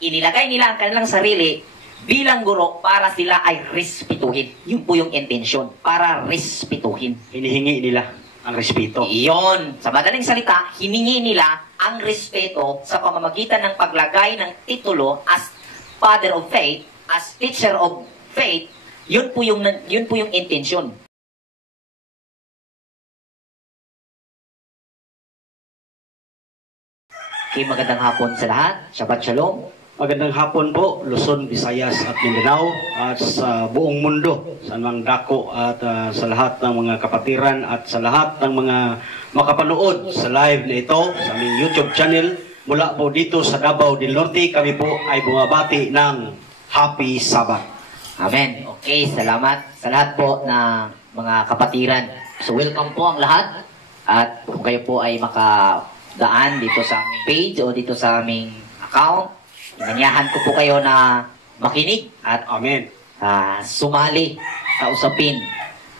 inilagay nila ang kanilang sarili bilang guro para sila ay respetuhin. Yun po yung intention, para respetuhin. Hinihingi nila ang respeto. Iyon. Sa madaling salita, hiningi nila ang respeto sa pamamagitan ng paglagay ng titulo as Father of Faith, as Teacher of Faith. Yun po yung intention. Okay, magandang hapon sa lahat. Shabbat Shalom. Magandang hapon po, Luzon, Visayas at Mindanao at sa buong mundo, sa mga dako at sa lahat ng mga kapatiran at sa lahat ng mga makapanood sa live na ito sa aming YouTube channel. Mula po dito sa Davao del Norte, kami po ay bumabati ng Happy Sabbath. Amen. Okay, salamat sa lahat po na mga kapatiran. So welcome po ang lahat at kung kayo po ay makadaan dito sa aming page o dito sa aming account, inanyahan ko po kayo na makinig at Amen. Sumali sa usapin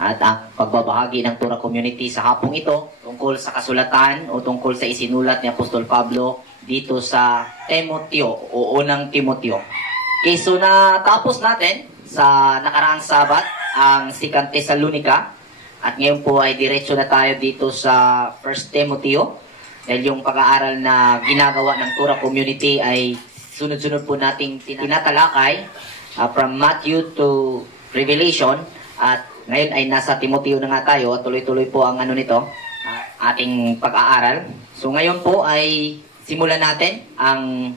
at ang pagbabahagi ng Torah Community sa hapong ito tungkol sa kasulatan o tungkol sa isinulat ni Apostol Pablo dito sa Timoteo o unang Timoteo. Okay, so natapos natin sa nakaraang Sabat ang 2 Thessalonica at ngayon po ay diretso na tayo dito sa 1 Timoteo dahil yung pag-aaral na ginagawa ng Torah Community ay sunod-sunod po nating tinatalakay from Matthew to Revelation at ngayon ay nasa Timoteo na nga tayo at tuloy-tuloy po ang ating pag-aaral. So ngayon po ay simulan natin ang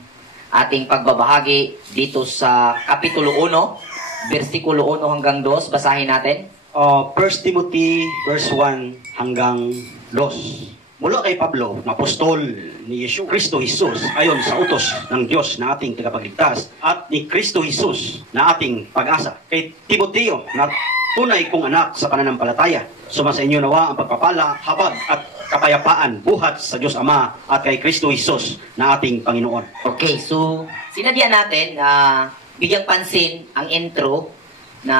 ating pagbabahagi dito sa Kapitulo 1, versikulo 1 hanggang 2. Basahin natin. 1 Timothy verse 1 hanggang 2. Mula kay Pablo, na apostol ni Kristo Jesus, ayon sa utos ng Diyos na ating tagapagligtas, at ni Kristo Jesus na ating pag-asa. Kay Timoteo, na tunay kong anak sa pananampalataya, sumasa inyo nawa ang pagpapala, habag at kapayapaan, buhat sa Diyos Ama at kay Kristo Jesus na ating Panginoon. Okay, so sinadya natin na bigyang pansin ang intro na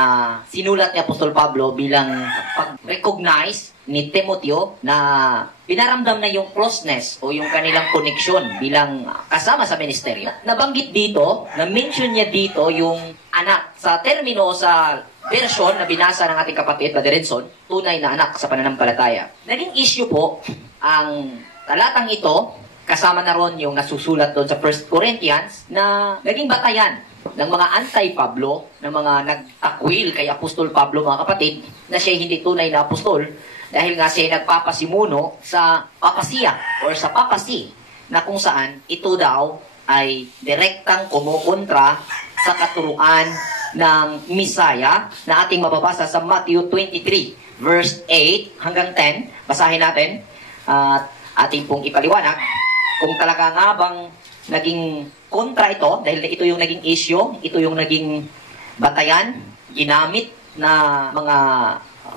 sinulat ni Apostol Pablo bilang pag-recognize ni Timoteo na pinaramdam na yung closeness o yung kanilang koneksyon bilang kasama sa ministeryo. Nabanggit dito, na-mention niya dito yung anak. Sa termino o sa version na binasa ng ating kapatid, Brother Edson, tunay na anak sa pananampalataya. Naging issue po ang talatang ito, kasama na ron yung nasusulat doon sa 1 Corinthians na naging batayan ng mga anti-Pablo, ng mga nagtakwil kay Apostol Pablo, mga kapatid, na siya hindi tunay na apostol dahil nga siya nagpapasimuno sa papasiya or sa papasi na kung saan ito daw ay direktang kumukontra sa katuruan ng Misaya na ating mababasa sa Matthew 23 verse 8 hanggang 10. Basahin natin at ating pong ipaliwanag kung talaga nga bang naging kontra ito, dahil ito yung naging issue, ito yung naging batayan, ginamit na mga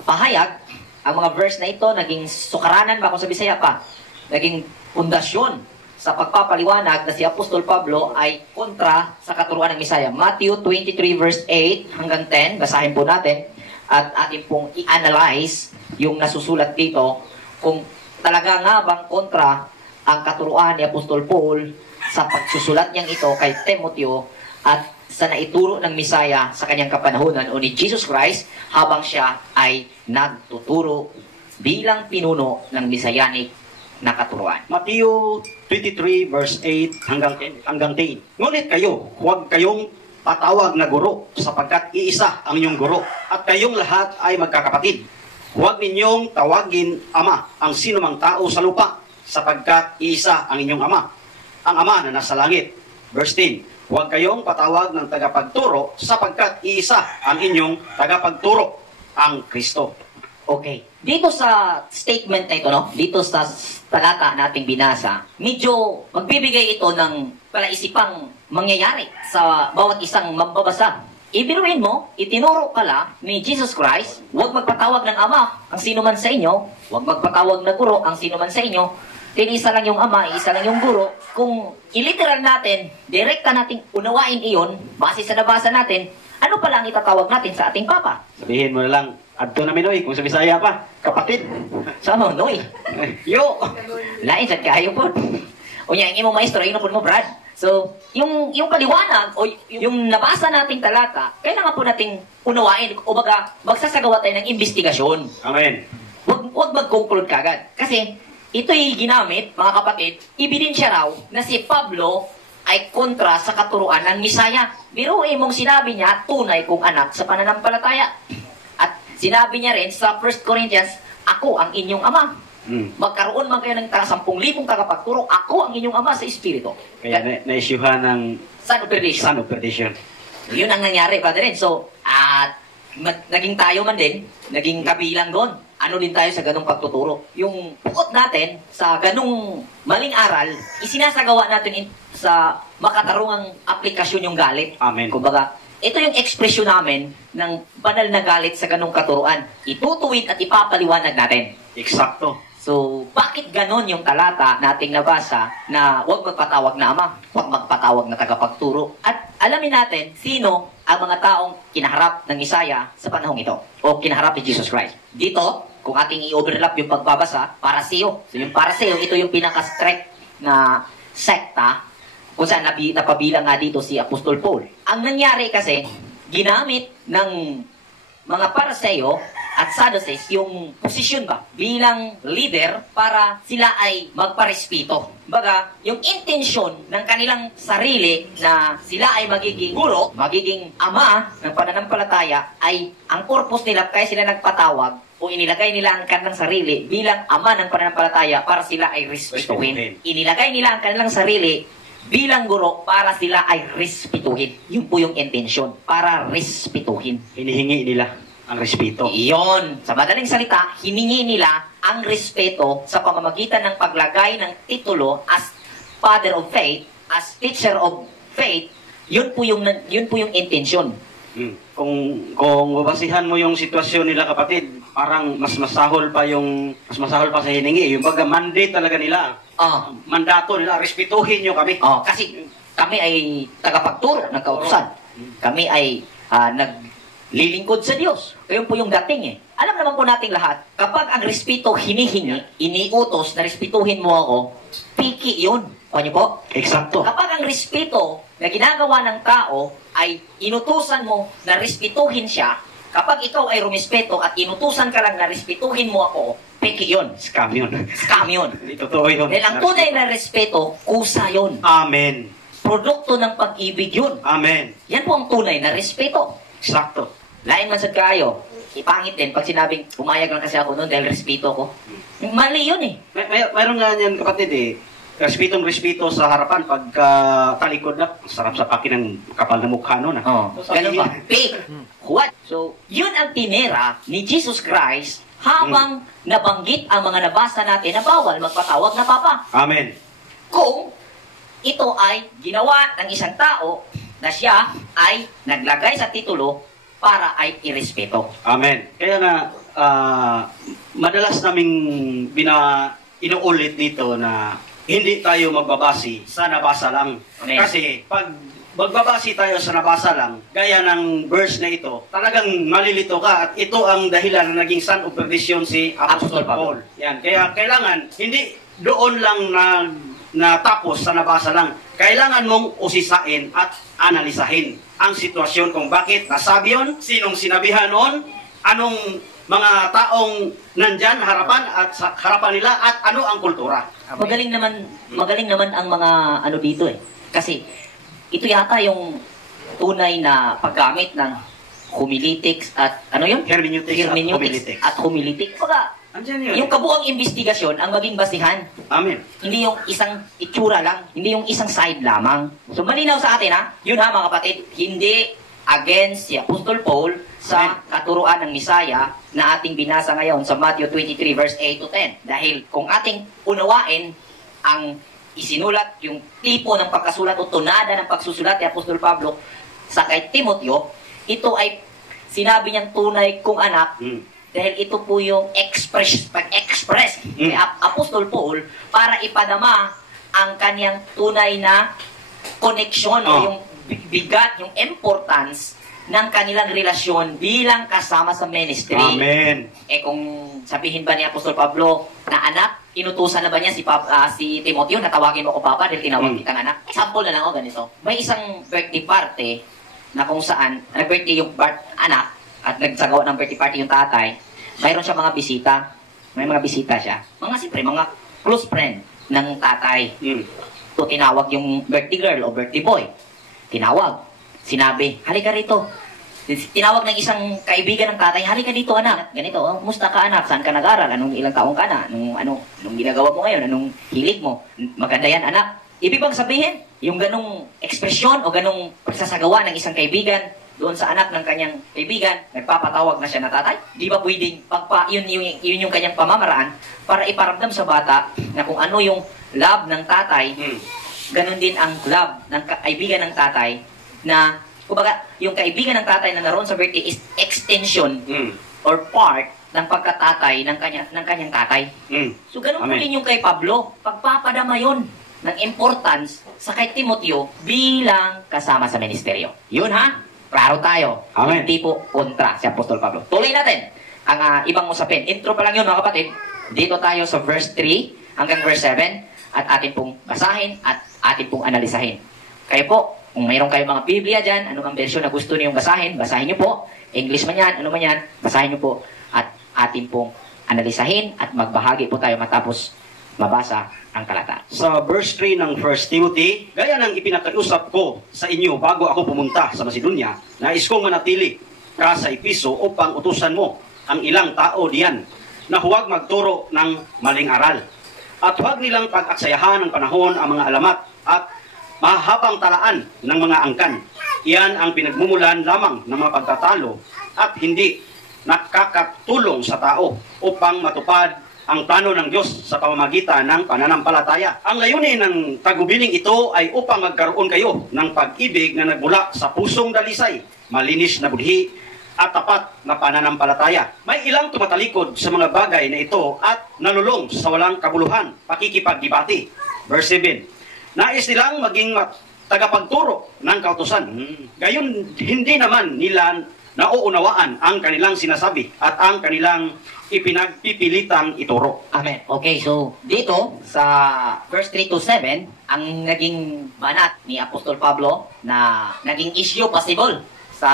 pahayag, ang mga verse na ito, naging sukaranan ba kung sa Bisaya pa, naging pundasyon sa pagpapaliwanag na si Apostol Pablo ay kontra sa katuruan ng Misaya. Matthew 23 verse 8 hanggang 10, basahin po natin, at atin pong i-analyze yung nasusulat dito, kung talaga nga bang kontra ang katuruan ni Apostol Paul sa pagsusulat niyang ito kay Timoteo at sa naituro ng Misaya sa kanyang kapanahunan o ni Jesus Christ habang siya ay nagtuturo bilang pinuno ng Messianic na katuruan. Matthew 23 verse 8 hanggang 10. Ngunit kayo, huwag kayong patawag na guro sapagkat iisa ang inyong guro at kayong lahat ay magkakapatid. Huwag ninyong tawagin ama ang sinumang tao sa lupa sapagkat iisa ang inyong ama, ang Ama na nasa langit. Verse 10, huwag kayong patawag ng tagapagturo sapagkat iisa ang inyong tagapagturo, ang Kristo. Okay. Dito sa statement na ito, no? Dito sa talata nating binasa, medyo magbibigay ito ng palaisipang mangyayari sa bawat isang mambabasa. Ibiruin mo, itinuro ka lang ni Jesus Christ, huwag magpatawag ng Ama ang sino man sa inyo, huwag magpatawag na guro ang sino man sa inyo, isa lang yung ama, isa lang yung guro. Kung iliteral natin, direkta nating unawain iyon, base sa nabasa natin, ano pala ang itatawag natin sa ating Papa? Sabihin mo na lang, adto na Minoy, kung sa Bisaya pa, kapatid. Sama, Noy. Yo! Lain, sad kayo po. O niya, ang imong maestro, inupon mo, Brad. So, yung kaliwanag o yung nabasa nating talata, kailangan po nating unawain o baga magsasagawa tayo ng investigasyon. Amen. Huwag mag-conclude kagad. Kasi ito'y ginamit, mga kapatid, ebidensya raw na si Pablo ay kontra sa katuruan ng Misaya. Biruin mong sinabi niya, tunay kong anak sa pananampalataya. At sinabi niya rin sa 1 Corinthians, ako ang inyong ama. Magkaroon man kayo ng 10,000 tagapagturo, ako ang inyong ama sa Espiritu. Kaya na-issuehan ng Son of Perdition. Son of Perdition. Yun ang nangyari, Brother Ren. So, naging tayo man din, naging kabilang doon. Ano din tayo sa ganong pagtuturo. Yung bukod natin sa ganong maling aral, isinasagawa natin sa makatarungang aplikasyon yung galit. Amen. Kumbaga, ito yung ekspresyon namin ng banal na galit sa ganong katuruan. Itutuwid at ipapaliwanag natin. Eksakto. So, bakit ganon yung talata nating nabasa na huwag magpatawag na ama, huwag magpatawag na tagapagturo? At alamin natin sino ang mga taong kinaharap ng Isaya sa panahong ito o kinaharap ni Jesus Christ. Dito, kung ating i-overlap yung pagbabasa, Pariseo. So, yung Pariseo, ito yung pinaka-strict na sekta kung saan napabilang nga dito si Apostol Paul. Ang nangyari kasi, ginamit ng mga Pariseo at Sadducees yung posisyon ba bilang leader para sila ay magparespeto. Baga, yung intensyon ng kanilang sarili na sila ay magiging guro, magiging ama ng pananampalataya ay ang purpose nila kaya sila nagpatawag o inilagay nila ang kanilang sarili bilang ama ng pananampalataya para sila ay respetuhin. Inilagay nila ang kanilang sarili bilang guro para sila ay respetuhin. Yun po yung intensyon, para respetuhin. Hinihingi nila ang respeto. Iyon. Sa madaling salita, hiningi nila ang respeto sa pamamagitan ng paglagay ng titulo as Father of Faith, as Teacher of Faith. Yun po yung intensyon. Kung babasihan mo yung sitwasyon nila, kapatid, parang mas masahol pa sa hiningi. Yung baga mandate talaga nila. Mandato nila, respetuhin nyo kami. Kasi kami ay tagapagturo ng kautusan. Kami ay naglilingkod sa Diyos. Ayun po yung dating eh. Alam naman po nating lahat, kapag ang respeto hinihingi, iniutos na respetuhin mo ako, piki yun. Kuha niyo po? Eksakto. Kapag ang respeto na ginagawa ng tao ay inutusan mo na respetuhin siya, kapag ikaw ay rumispeto at inutusan ka lang na respetuhin mo ako, peki yun. Scam yun. Scam yun. Totoo yun. Dahil ang tunay na respeto, kusa yun. Amen. Produkto ng pag-ibig yun. Amen. Yan po ang tunay na respeto. Eksakto. Lain man sa kayo, ipangit din pag sinabing pumayag lang kasi ako noon dahil respeto ko. Mali yun eh. Mayroon nga yan, kapatid eh. Respeto sa harapan pagka talikod na, sarap sa pakin ng kapal na mukha nun. Ganun ba? Fake. What? So, yun ang tinera ni Jesus Christ habang nabanggit ang mga nabasa natin na bawal magpatawag na Papa. Amen. Kung ito ay ginawa ng isang tao na siya ay naglagay sa titulo para ay irespeto. Amen. Kaya nga, madalas naming inuulit dito na hindi tayo magbabasi sa nabasa lang. Amen. Kasi pag magbabasi tayo sa nabasa lang, gaya ng verse na ito, talagang malilito ka at ito ang dahilan na naging son of perdition si Apostol Paul. Yan. Kaya kailangan, hindi doon lang natapos sa nabasa lang. Kailangan mong usisain at analisahin ang sitwasyon kung bakit nasabi yun, sinong sinabihan nun, anong mga taong nandyan harapan at sa harapan nila at ano ang kultura. Magaling naman ang mga ano dito eh. Kasi ito yata yung tunay na paggamit ng homiletics at ano yun? Hermeneutics at homiletics. Andyan yun. Yung kabuang investigasyon ang maging basihan. Amen. Hindi yung isang itsura lang, hindi yung isang side lamang. So malinaw sa atin ha, yun ha mga kapatid, hindi against si Apostol Paul sa katuruan ng Misaya na ating binasa ngayon sa Matthew 23 verse 8 to 10. Dahil kung ating unawain ang isinulat, yung tipo ng pagkasulat o tunada ng pagsusulat ni Apostol Pablo sa kay Timoteo, ito ay sinabi niyang tunay kong anak dahil ito po yung pag-express ni Apostol Paul para ipadama ang kanyang tunay na koneksyon o yung bigat, yung importance ng kanilang relasyon bilang kasama sa ministry. Amen. Kung sabihin ba ni Apostol Pablo na anak, inutusan na ba niya si Timoteo na tawagin mo ko Papa dahil tinawag kitang anak? Example na lang o ganito. May isang birthday party na kung saan nag-birthday yung anak at nagsagawa ng birthday party yung tatay. Mayroon siya mga bisita. May mga bisita siya. Siyempre, mga close friend ng tatay. So, tinawag yung birthday girl o birthday boy. Tinawag. Sinabi, halika rito. Tinawag ng isang kaibigan ng tatay, halika dito anak. Ganito, kumusta ka anak? Saan ka nag-aral? Anong ilang taong ka na? Anong ginagawa mo ngayon? Anong hilig mo? Maganda yan anak. Ibig bang sabihin, yung ganong ekspresyon o ganong pagsasagawa ng isang kaibigan doon sa anak ng kanyang kaibigan, nagpapatawag na siya na tatay? Di ba pwedeng yun yung kanyang pamamaraan para iparamdam sa bata na kung ano yung love ng tatay, ganon din ang love ng kaibigan ng tatay na kumbaga, yung kaibigan ng tatay na naroon sa birthday is extension or part ng pagkatatay ng kanyang tatay. So, ganun po din yung kay Pablo. Pagpapadama yun ng importance sa kay Timoteo bilang kasama sa ministeryo. Yun ha? Klaro tayo. Amen. Hindi po kontra si Apostol Pablo. Tuloy natin ang ibang usapin. Intro pa lang yun mga kapatid. Dito tayo sa verse 3 hanggang verse 7 at atin pong basahin at atin pong analisahin. Kayo po, kung mayroon kayong mga Biblia dyan, anumang version na gusto niyong basahin, basahin niyo po. English man yan, ano man yan, basahin niyo po. At atin pong analisahin at magbahagi po tayo matapos mabasa ang talata. Sa verse 3 ng 1 Timothy, gaya ng ipinakiusap ko sa inyo bago ako pumunta sa Macedonia, nais kong manatili ka sa Epeso upang utusan mo ang ilang tao diyan na huwag magturo ng maling aral. At huwag nilang pag-aksayahan ng panahon ang mga alamat at mahabang talaan ng mga angkan. Iyan ang pinagmumulan lamang ng mga pagtatalo at hindi nakakatulong sa tao upang matupad ang plano ng Diyos sa pamamagitan ng pananampalataya. Ang layunin ng tagubiling ito ay upang magkaroon kayo ng pag-ibig na nagmula sa pusong dalisay, malinis na budhi at tapat na pananampalataya. May ilang tumatalikod sa mga bagay na ito at nalulong sa walang kabuluhan, pakikipagdebate. Verse 7. Nais nilang maging tagapagturo ng kautusan. Gayon, hindi naman nila nauunawaan ang kanilang sinasabi at ang kanilang ipinagpipilitang ituro. Amen. Okay, so dito sa verse 3 to 7, ang naging banat ni Apostol Pablo na naging issue possible sa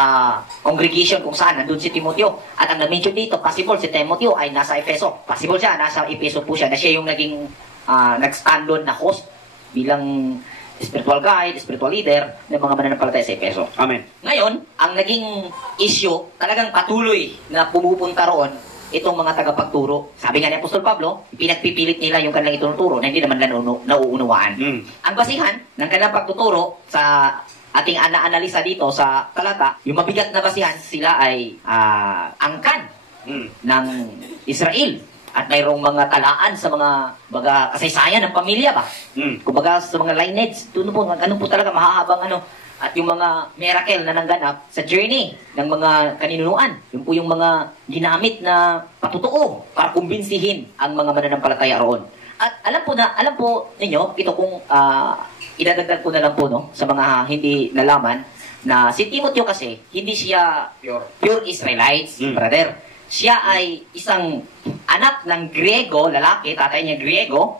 congregation kung saan nandun si Timoteo. At ang na-mention dito, possible si Timoteo ay nasa Efeso. Possible siya, nasa Efeso po siya, na siya yung naging nag-stand doon na host bilang spiritual guide, spiritual leader ng mga mananampalataya sa Efeso. Amen. Ngayon, ang naging issue, talagang patuloy na pumupunta roon itong mga tagapagturo. Sabi nga ni Apostol Pablo, pinagpipilit nila yung kanilang itunuturo na hindi naman nauunawaan. Ang basihan ng kanilang pagtuturo sa ating analisa dito sa talata, yung mabigat na basihan, sila ay angkan ng Israel. At mayroong mga talaan sa mga kasaysayan ng pamilya ba? Kumbaga sa mga lineage, doon po, ano po talaga mahahabang ano. At yung mga miracle na nangganap sa journey ng mga kaninunuan. Yun po yung mga ginamit na patutuo para kumbinsihin ang mga mananampalataya roon. At alam po ninyo, ito kung idadagdag ko na lang po no, sa mga hindi nalaman, na si Timoteo kasi, hindi siya pure Israelites, brother. Siya ay isang anak ng Griego, lalaki, tatay niya Griego,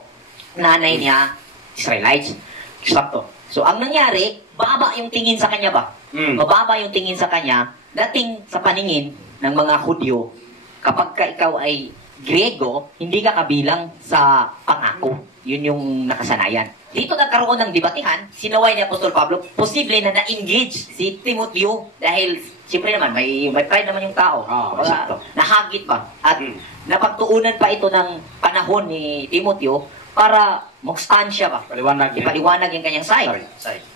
nanay niya Israelites. Sakto. So, ang nangyari, baba yung tingin sa kanya ba? Mababa yung tingin sa kanya, dating sa paningin ng mga Hudyo, kapag ka ikaw ay Griego, hindi ka kabilang sa pangako. Yun yung nakasanayan. Dito nagkaroon ng debatihan, sinaway ni Apostol Pablo, posible na na-engage si Timoteo dahil siyempre naman, may pride naman yung tao. Nahagit pa. At napagtuunan pa ito ng panahon ni Timoteo para magstansya ba? Ipaliwanag yung kanyang side.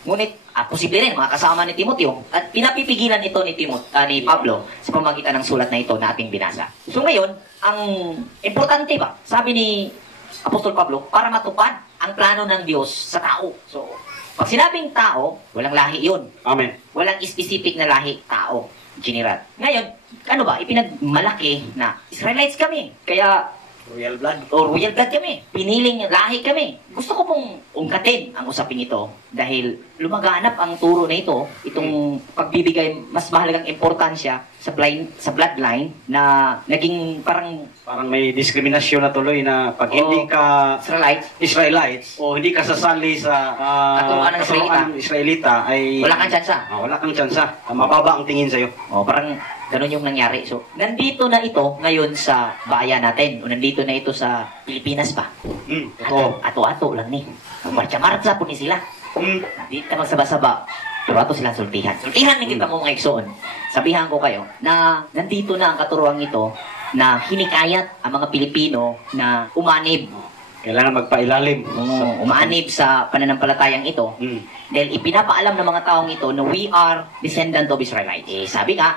Ngunit, posible rin, mga kasama ni Timoteo. At pinapipigilan ito ni Pablo sa pamagitan ng sulat na ito na ating binasa. So ngayon, ang importante ba? Sabi ni Apostol Pablo, para matupad ang plano ng Diyos sa tao. So, pag sinabing tao, walang lahi yun. Amen. Walang specific na lahi, tao. General. Ngayon, ano ba? Ipinagmalaki na Israelites kami. Kaya, royal blood kami. Piniling lahi kami. Gusto ko pong ungkatin ang usapin ito dahil lumaganap ang turo na ito, itong pagbibigay mas mahalagang importansya sa bloodline na naging parang Parang may diskriminasyon na tuloy na pag hindi ka Israelites o hindi ka sasali sa Katuruan ng katuruan ng Israelita ay wala kang tsansa. wala kang tsansa. Mababa ang tingin sa'yo. Parang ganun yung nangyari. So, nandito na ito ngayon sa bayan natin. O nandito na ito sa Pilipinas pa. Totoo. Ato-ato lang ni. Marcha-marcha po ni sila. Di ka magsaba-saba. Pero ato silang sultihan. Sultihan ni kita mo mga iksoon. Sabihan ko kayo na nandito na ang katuruang ito na hinikayat ang mga Pilipino na umanib. Kailangan magpailalim. Umanib sa pananampalatayang ito. Dahil ipinapaalam ng mga taong ito na we are descendant of Israelites. Sabi nga,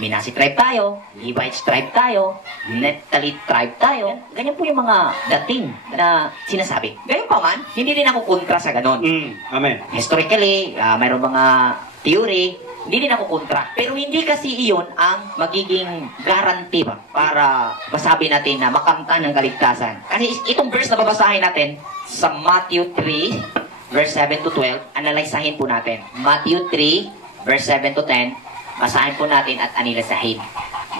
Minasi tribe tayo, Levites tribe tayo, Naphtali tribe tayo. Ganyan po yung mga dating na sinasabi. Ganyan pa man, hindi din ako kontra sa ganon. Amen. Historically, mayroong mga theory, hindi din ako kontra. Pero hindi kasi iyon ang magiging guarantee ba para masabi natin na makamtan ng kaligtasan. Kasi itong verse na babasahin natin sa Matthew 3, verse 7 to 12, analysahin po natin. Matthew 3, verse 7 to 10, basahin po natin at analisahin.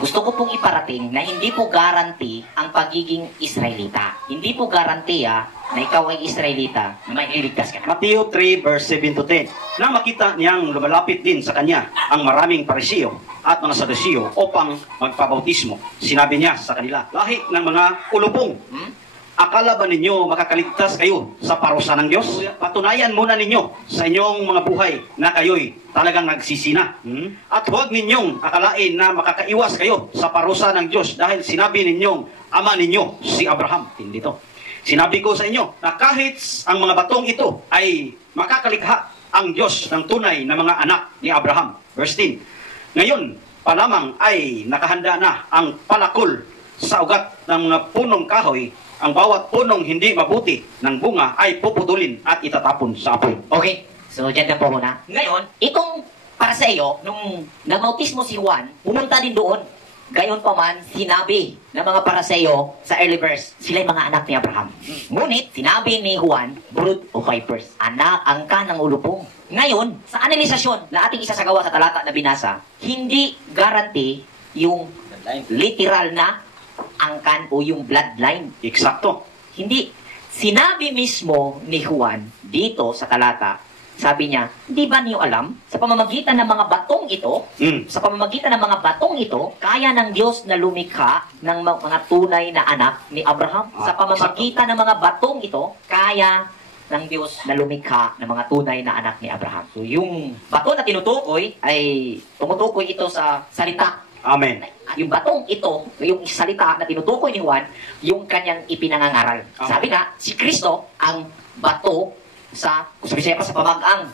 Gusto ko pong iparating na hindi po guarantee ang pagiging Israelita. Hindi po guarantee na ikaw ay Israelita na may iligtas ka na. Matthew 3 verse 7 to 10. Na makita niyang lumalapit din sa kanya ang maraming Pariseo at mga Saduceo upang magpabautismo. Sinabi niya sa kanila, lahi ng mga ulubong. Akala ba ninyo makakaligtas kayo sa parusa ng Diyos? Patunayan muna ninyo sa inyong mga buhay na kayo'y talagang nagsisina. At huwag ninyong akalain na makakaiwas kayo sa parusa ng Diyos dahil sinabi ninyong ama ninyo si Abraham. Hindi to. Sinabi ko sa inyo na kahit ang mga batong ito ay makakalikha ang Diyos ng tunay na mga anak ni Abraham. Verse 10. Ngayon pa lamang ay nakahanda na ang palakol sa ugat ng mga punong kahoy. Ang bawat punong hindi mabuti ng bunga ay puputulin at itatapon sa apoy. Okay, so dyan na po muna. Ngayon, itong para sa iyo, nung nabautismo si Juan, pumunta din doon. Gayon pa man, sinabi ng mga Pariseo sa early verse, sila'y mga anak ni Abraham. Ngunit, sinabi ni Juan, brood of vipers, anak, angkan ng ulupong. Ngayon, sa analisasyon na ating isasagawa sa talata na binasa, hindi guarantee yung literal na angkan o yung bloodline. Eksakto. Hindi. Sinabi mismo ni Juan dito sa talata, sabi niya, di ba niyo alam, sa pamamagitan ng mga batong ito, kaya ng Diyos na lumikha ng mga tunay na anak ni Abraham. Sa pamamagitan ng mga batong ito, kaya ng Diyos na lumikha ng mga tunay na anak ni Abraham. So yung bato na tinutukoy ay tumutukoy ito sa salita. Amen. Yung batong ito, yung salita na tinutukoy ni Juan, yung kanyang ipinangangaral. Sabi nga, si Kristo ang bato sa pamagang,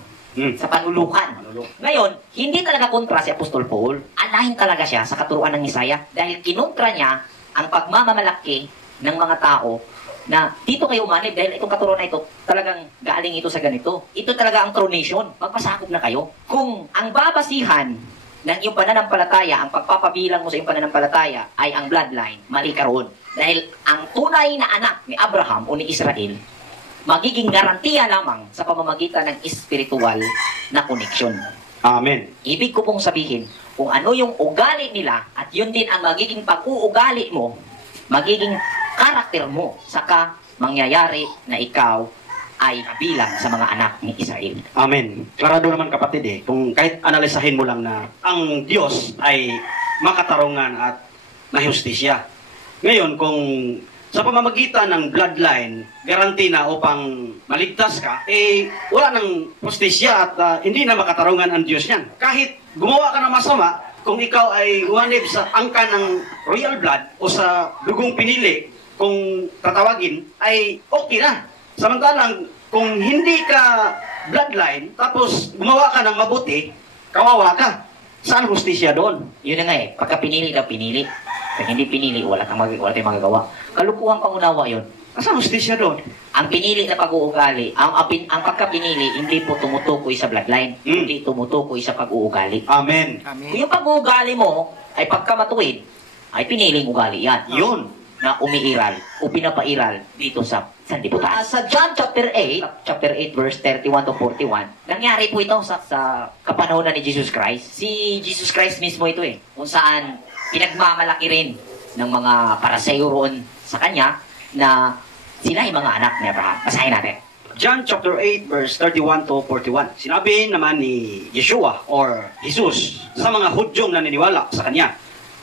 sa panulukan. Ngayon, hindi talaga kontra si Apostol Paul. Alahin talaga siya sa katuruan ng Isaiah dahil kinontra niya ang pagmamamalaki ng mga tao na dito kayo umanib dahil itong katuruan na ito talagang galing ito sa ganito. Ito talaga ang coronation. Magpasakop na kayo. Kung ang babasihan ng iyong pananampalataya, ang pagpapabilang mo sa iyong pananampalataya ay ang bloodline, mali ka roon. Dahil ang tunay na anak ni Abraham o ni Israel, magiging garantiya lamang sa pamamagitan ng espiritual na koneksyon. Amen. Ibig ko pong sabihin, kung ano yung ugali nila, at yun din ang magiging pag-uugali mo, magiging karakter mo, saka mangyayari na ikaw ay bilang sa mga anak ni Israel. Amen. Klarado naman kapatid kung kahit analisahin mo lang na ang Diyos ay makatarungan at mahustisya. Ngayon, kung sa pamamagitan ng bloodline, garanti na upang maligtas ka, wala nang hustisya at hindi na makatarungan ang Diyos yan. Kahit gumawa ka ng masama, kung ikaw ay umanib sa angkan ng royal blood o sa dugong pinili, kung tatawagin, ay okay na. Samantalang, kung hindi ka bloodline, tapos gumawa ka ng mabuti, kawawa ka. Saan hustisya doon? Yun na nga pagka pinili ka, pinili. Pag hindi pinili, wala tayong magagawa. Kalukuhan pangunawa yun. Saan hustisya doon? Ang pinili na pag-uugali, ang pagka-pinili, hindi po tumutukoy sa bloodline, hindi tumutukoy sa pag-uugali. Amen. Kung yung pag-uugali mo ay pagkamatuwid, ay piniling ugali yan. Yun. Na umiiral o pinapairal dito sa sanlibutan. Sa John chapter 8 verse 31 to 41, nangyari po ito sa kapanahonan ni Jesus Christ. Si Jesus Christ mismo ito kung saan pinagmamalaki rin ng mga Pariseo roon sa kanya na sila ay mga anak ni Abraham. Basahin natin. John chapter 8 verse 31 to 41. Sinabi naman ni Yeshua or Jesus sa mga Hudyong naniniwala sa kanya,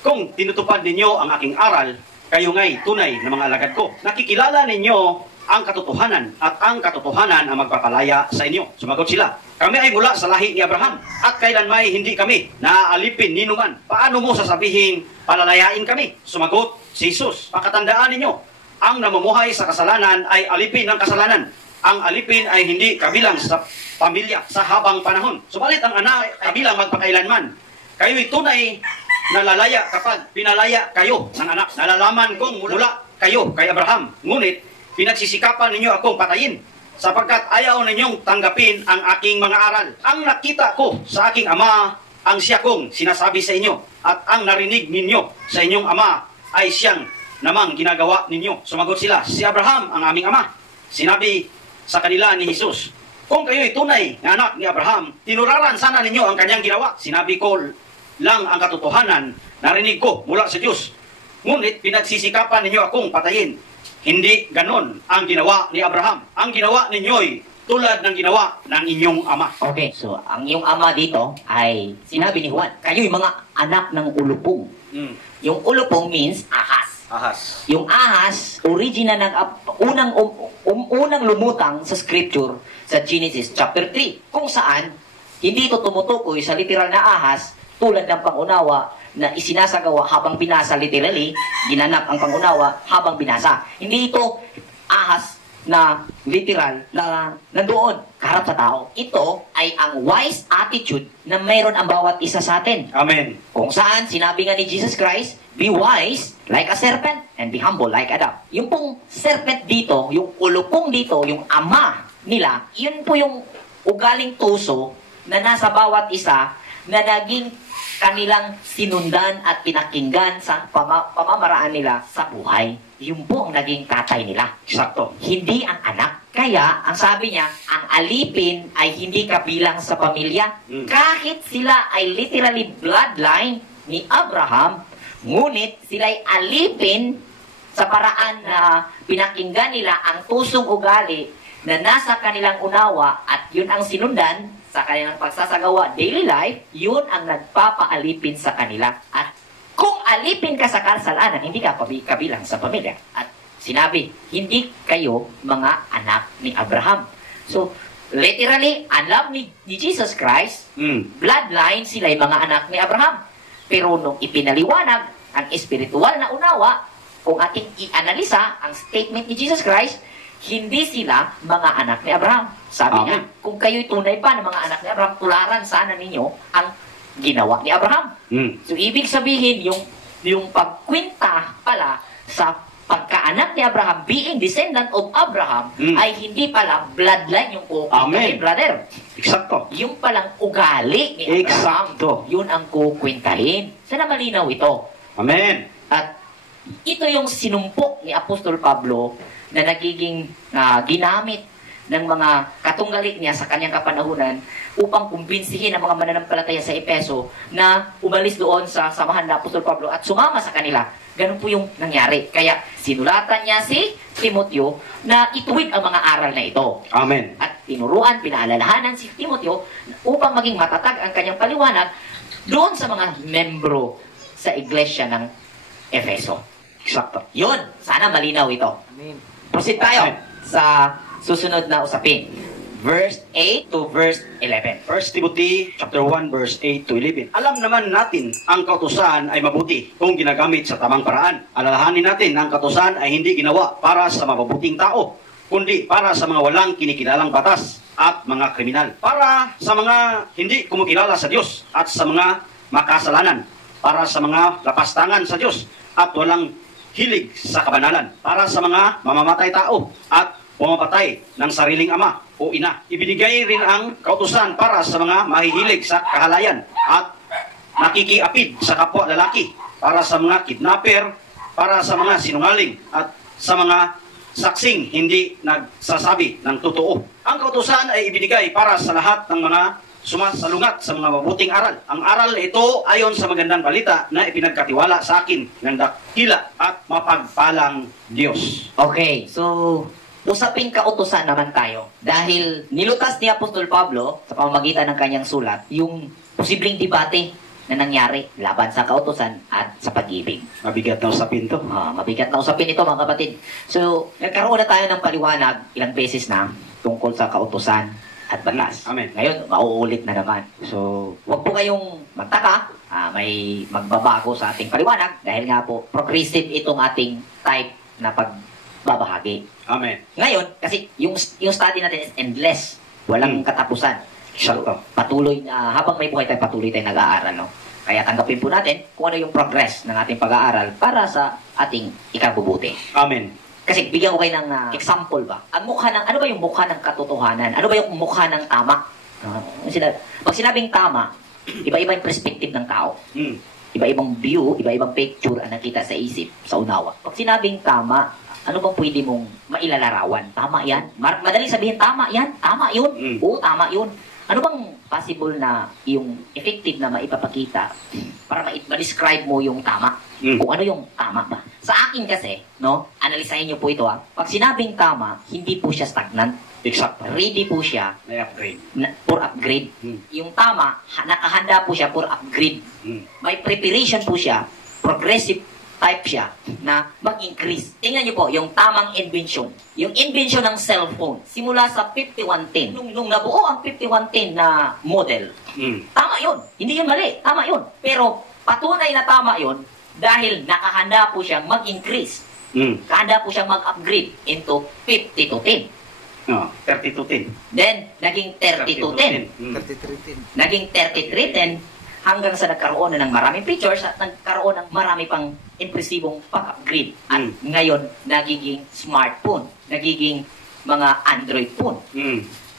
kung tinutupad ninyo ang aking aral, kayo nga'y tunay na mga alagad ko. Nakikilala ninyo ang katotohanan at ang katotohanan ang magpapalaya sa inyo. Sumagot sila, kami ay mula sa lahi ni Abraham at kailanmay hindi kami naaalipin ninuman. Paano mo sasabihin palalayain kami? Sumagot si Jesus, pakatandaan ninyo, ang namumuhay sa kasalanan ay alipin ng kasalanan. Ang alipin ay hindi kabilang sa pamilya sa habang panahon. Subalit ang anak kabilang magpakailanman. Kayo'y tunay na lalaya kapag pinalaya kayo ng anak. Nalalaman kong mula kayo kay Abraham. Ngunit pinagsisikapan ninyo akong patayin sapagkat ayaw ninyong tanggapin ang aking mga aral. Ang nakita ko sa aking ama ang siya kong sinasabi sa inyo at ang narinig ninyo sa inyong ama ay siyang namang ginagawa ninyo. Sumagot sila, si Abraham ang aming ama. Sinabi sa kanila ni Jesus, kung kayo'y tunay na anak ni Abraham, tinuraran sana ninyo ang kanyang ginawa. Sinabi ko lang ang katotohanan, narinig ko mula sa Diyos. Ngunit pinagsisikapan ninyo akong patayin. Hindi ganon ang ginawa ni Abraham. Ang ginawa ninyo'y tulad ng ginawa ng inyong ama. Okay, so ang iyong ama dito ay sinabi ni Juan, kayo'y mga anak ng ulupong. Yung ulupong means ahas. Ahas. Yung ahas, original ng unang lumutang sa scripture sa Genesis chapter 3, kung saan hindi ito tumutukoy sa literal na ahas tulad ng pangunawa na isinasagawa habang binasa, literally, ginanap ang pangunawa habang binasa. Hindi ito ahas na literal na nandoon, kaharap sa tao. Ito ay ang wise attitude na mayroon ang bawat isa sa atin. Amen. Kung saan, sinabi nga ni Jesus Christ, be wise like a serpent and be humble like a dove. Yung pong serpent dito, yung ulupong dito, yung ama nila, yun po yung ugaling tuso na nasa bawat isa na naging kanilang sinundan at pinakinggan sa pamamaraan nila sa buhay. Yun po ang naging tatay nila. Eksakto. Hindi ang anak. Kaya, ang sabi niya, ang alipin ay hindi kabilang sa pamilya. Kahit sila ay literally bloodline ni Abraham, ngunit sila ay alipin sa paraan na pinakinggan nila ang tusong ugali na nasa kanilang unawa at yun ang sinundan sa kanilang pagsasagawa daily life, yun ang nagpapaalipin sa kanila. At kung alipin ka sa kasalanan, hindi ka kabilang sa pamilya. At sinabi, hindi kayo mga anak ni Abraham. So, literally, anak ni Jesus Christ, bloodline, sila ay mga anak ni Abraham. Pero nung ipinaliwanag ang espiritual na unawa, kung ating i-analisa ang statement ni Jesus Christ, hindi sila mga anak ni Abraham. Sabi niya, kung kayo'y tunay pa ng mga anak ni Abraham, tularan sana ninyo ang ginawa ni Abraham. So, ibig sabihin, yung pagkwinta pala sa pagkaanak ni Abraham, being descendant of Abraham, ay hindi pala bloodline yung kukwintahin, brother. Eksakto. Yung palang ugali ni Abraham, yun ang kukwintahin. Sana malinaw ito. Amen. At ito yung sinumpok ni Apostol Pablo na nagiging ginamit ng mga katunggali niya sa kanyang kapanahunan upang kumbinsihin ang mga mananampalataya sa Epeso na umalis doon sa samahan ng Apostol Pablo at sumama sa kanila. Ganun po yung nangyari. Kaya sinulatan niya si Timoteo na ituwid ang mga aral na ito. Amen. At tinuruan, pinaalalahanan si Timoteo upang maging matatag ang kanyang paliwanag doon sa mga membro sa iglesia ng Efeso. Eksakto. Yun, sana malinaw ito. Amen. Proceed tayo sa susunod na usapin. Verse 8 to verse 11. 1 Timothy chapter 1 verse 8 to 11. Alam naman natin ang kautusan ay mabuti kung ginagamit sa tamang paraan. Alalahanin natin na ang kautusan ay hindi ginawa para sa mabubuting tao, kundi para sa mga walang kinikilalang batas at mga kriminal. Para sa mga hindi kumikilala sa Diyos at sa mga makasalanan. Para sa mga lapastangan sa Diyos at walang hilig sa kabanalan. Para sa mga mamamatay tao at pumapatay ng sariling ama o ina. Ibinigay rin ang kautusan para sa mga mahihilig sa kahalayan at nakikiapid sa kapwa lalaki, para sa mga kidnapper, para sa mga sinungaling at sa mga saksing hindi nagsasabi ng totoo. Ang kautusan ay ibinigay para sa lahat ng mga sumasalungat sa mga mabuting aral. Ang aral ito ayon sa magandang balita na ipinagkatiwala sa akin ng dakila at mapagpalang Diyos. Okay, so usaping kautusan naman tayo. Dahil nilutas ni Apostol Pablo sa pamamagitan ng kanyang sulat yung posibleng debate na nangyari laban sa kautusan at sa pag-ibig. Mabigat na usapin to. Mabigat na usapin ito mga kapatid. So, nagkaroon na tayo ng paliwanag ilang beses na tungkol sa kautusan at batas. Amen. Ngayon, mauulit na naman. So, huwag po kayong magtaka. May magbabago sa ating paliwanag dahil nga po, progressive itong ating type na pagbabahagi. Amen. Ngayon, kasi yung study natin is endless. Walang katapusan. So, patuloy, habang may buhay tayo, patuloy tayo nag-aaral. No? Kaya tanggapin po natin kung ano yung progress ng ating pag-aaral para sa ating ikabubuti. Amen. Kasi bigyan ko kayo ng example ba? Ang mukha ng, ano ba yung mukha ng katotohanan? Ano ba yung mukha ng tama? Pag sinabing tama, iba-iba yung perspective ng tao. Iba-ibang view, iba-ibang picture ang nakita sa isip, sa unawa. Pag sinabing tama, ano bang pwede mong mailalarawan? Tama yan? Madaling sabihin, tama yan? Tama yun? Oo, tama yun. Ano bang possible na yung effective na maipapakita para ma-describe mo yung tama? Kung ano yung tama ba? Sa akin kasi, no, analisahin niyo po ito Pag sinabing tama, hindi po siya stagnant. Exact. Ready po siya Na-upgrade. for upgrade. Yung tama, nakahanda po siya for upgrade. May preparation po siya, progressive type siya na mag-increase. Tingnan niyo po, yung tamang invention. Yung invention ng cellphone, simula sa 5110. Nung nabuo ang 5110 na model, tama yun. Hindi yun mali. Tama yun. Pero patunay na tama yun dahil nakahanda po siyang mag-increase. Nakahanda po siyang mag-upgrade into 5210. 3210. Then, naging 3210. 3310. Naging 3310 hanggang sa nagkaroon na ng maraming features at nagkaroon ng marami pang impresibong pag-upgrade. At ngayon, nagiging smartphone, nagiging mga Android phone.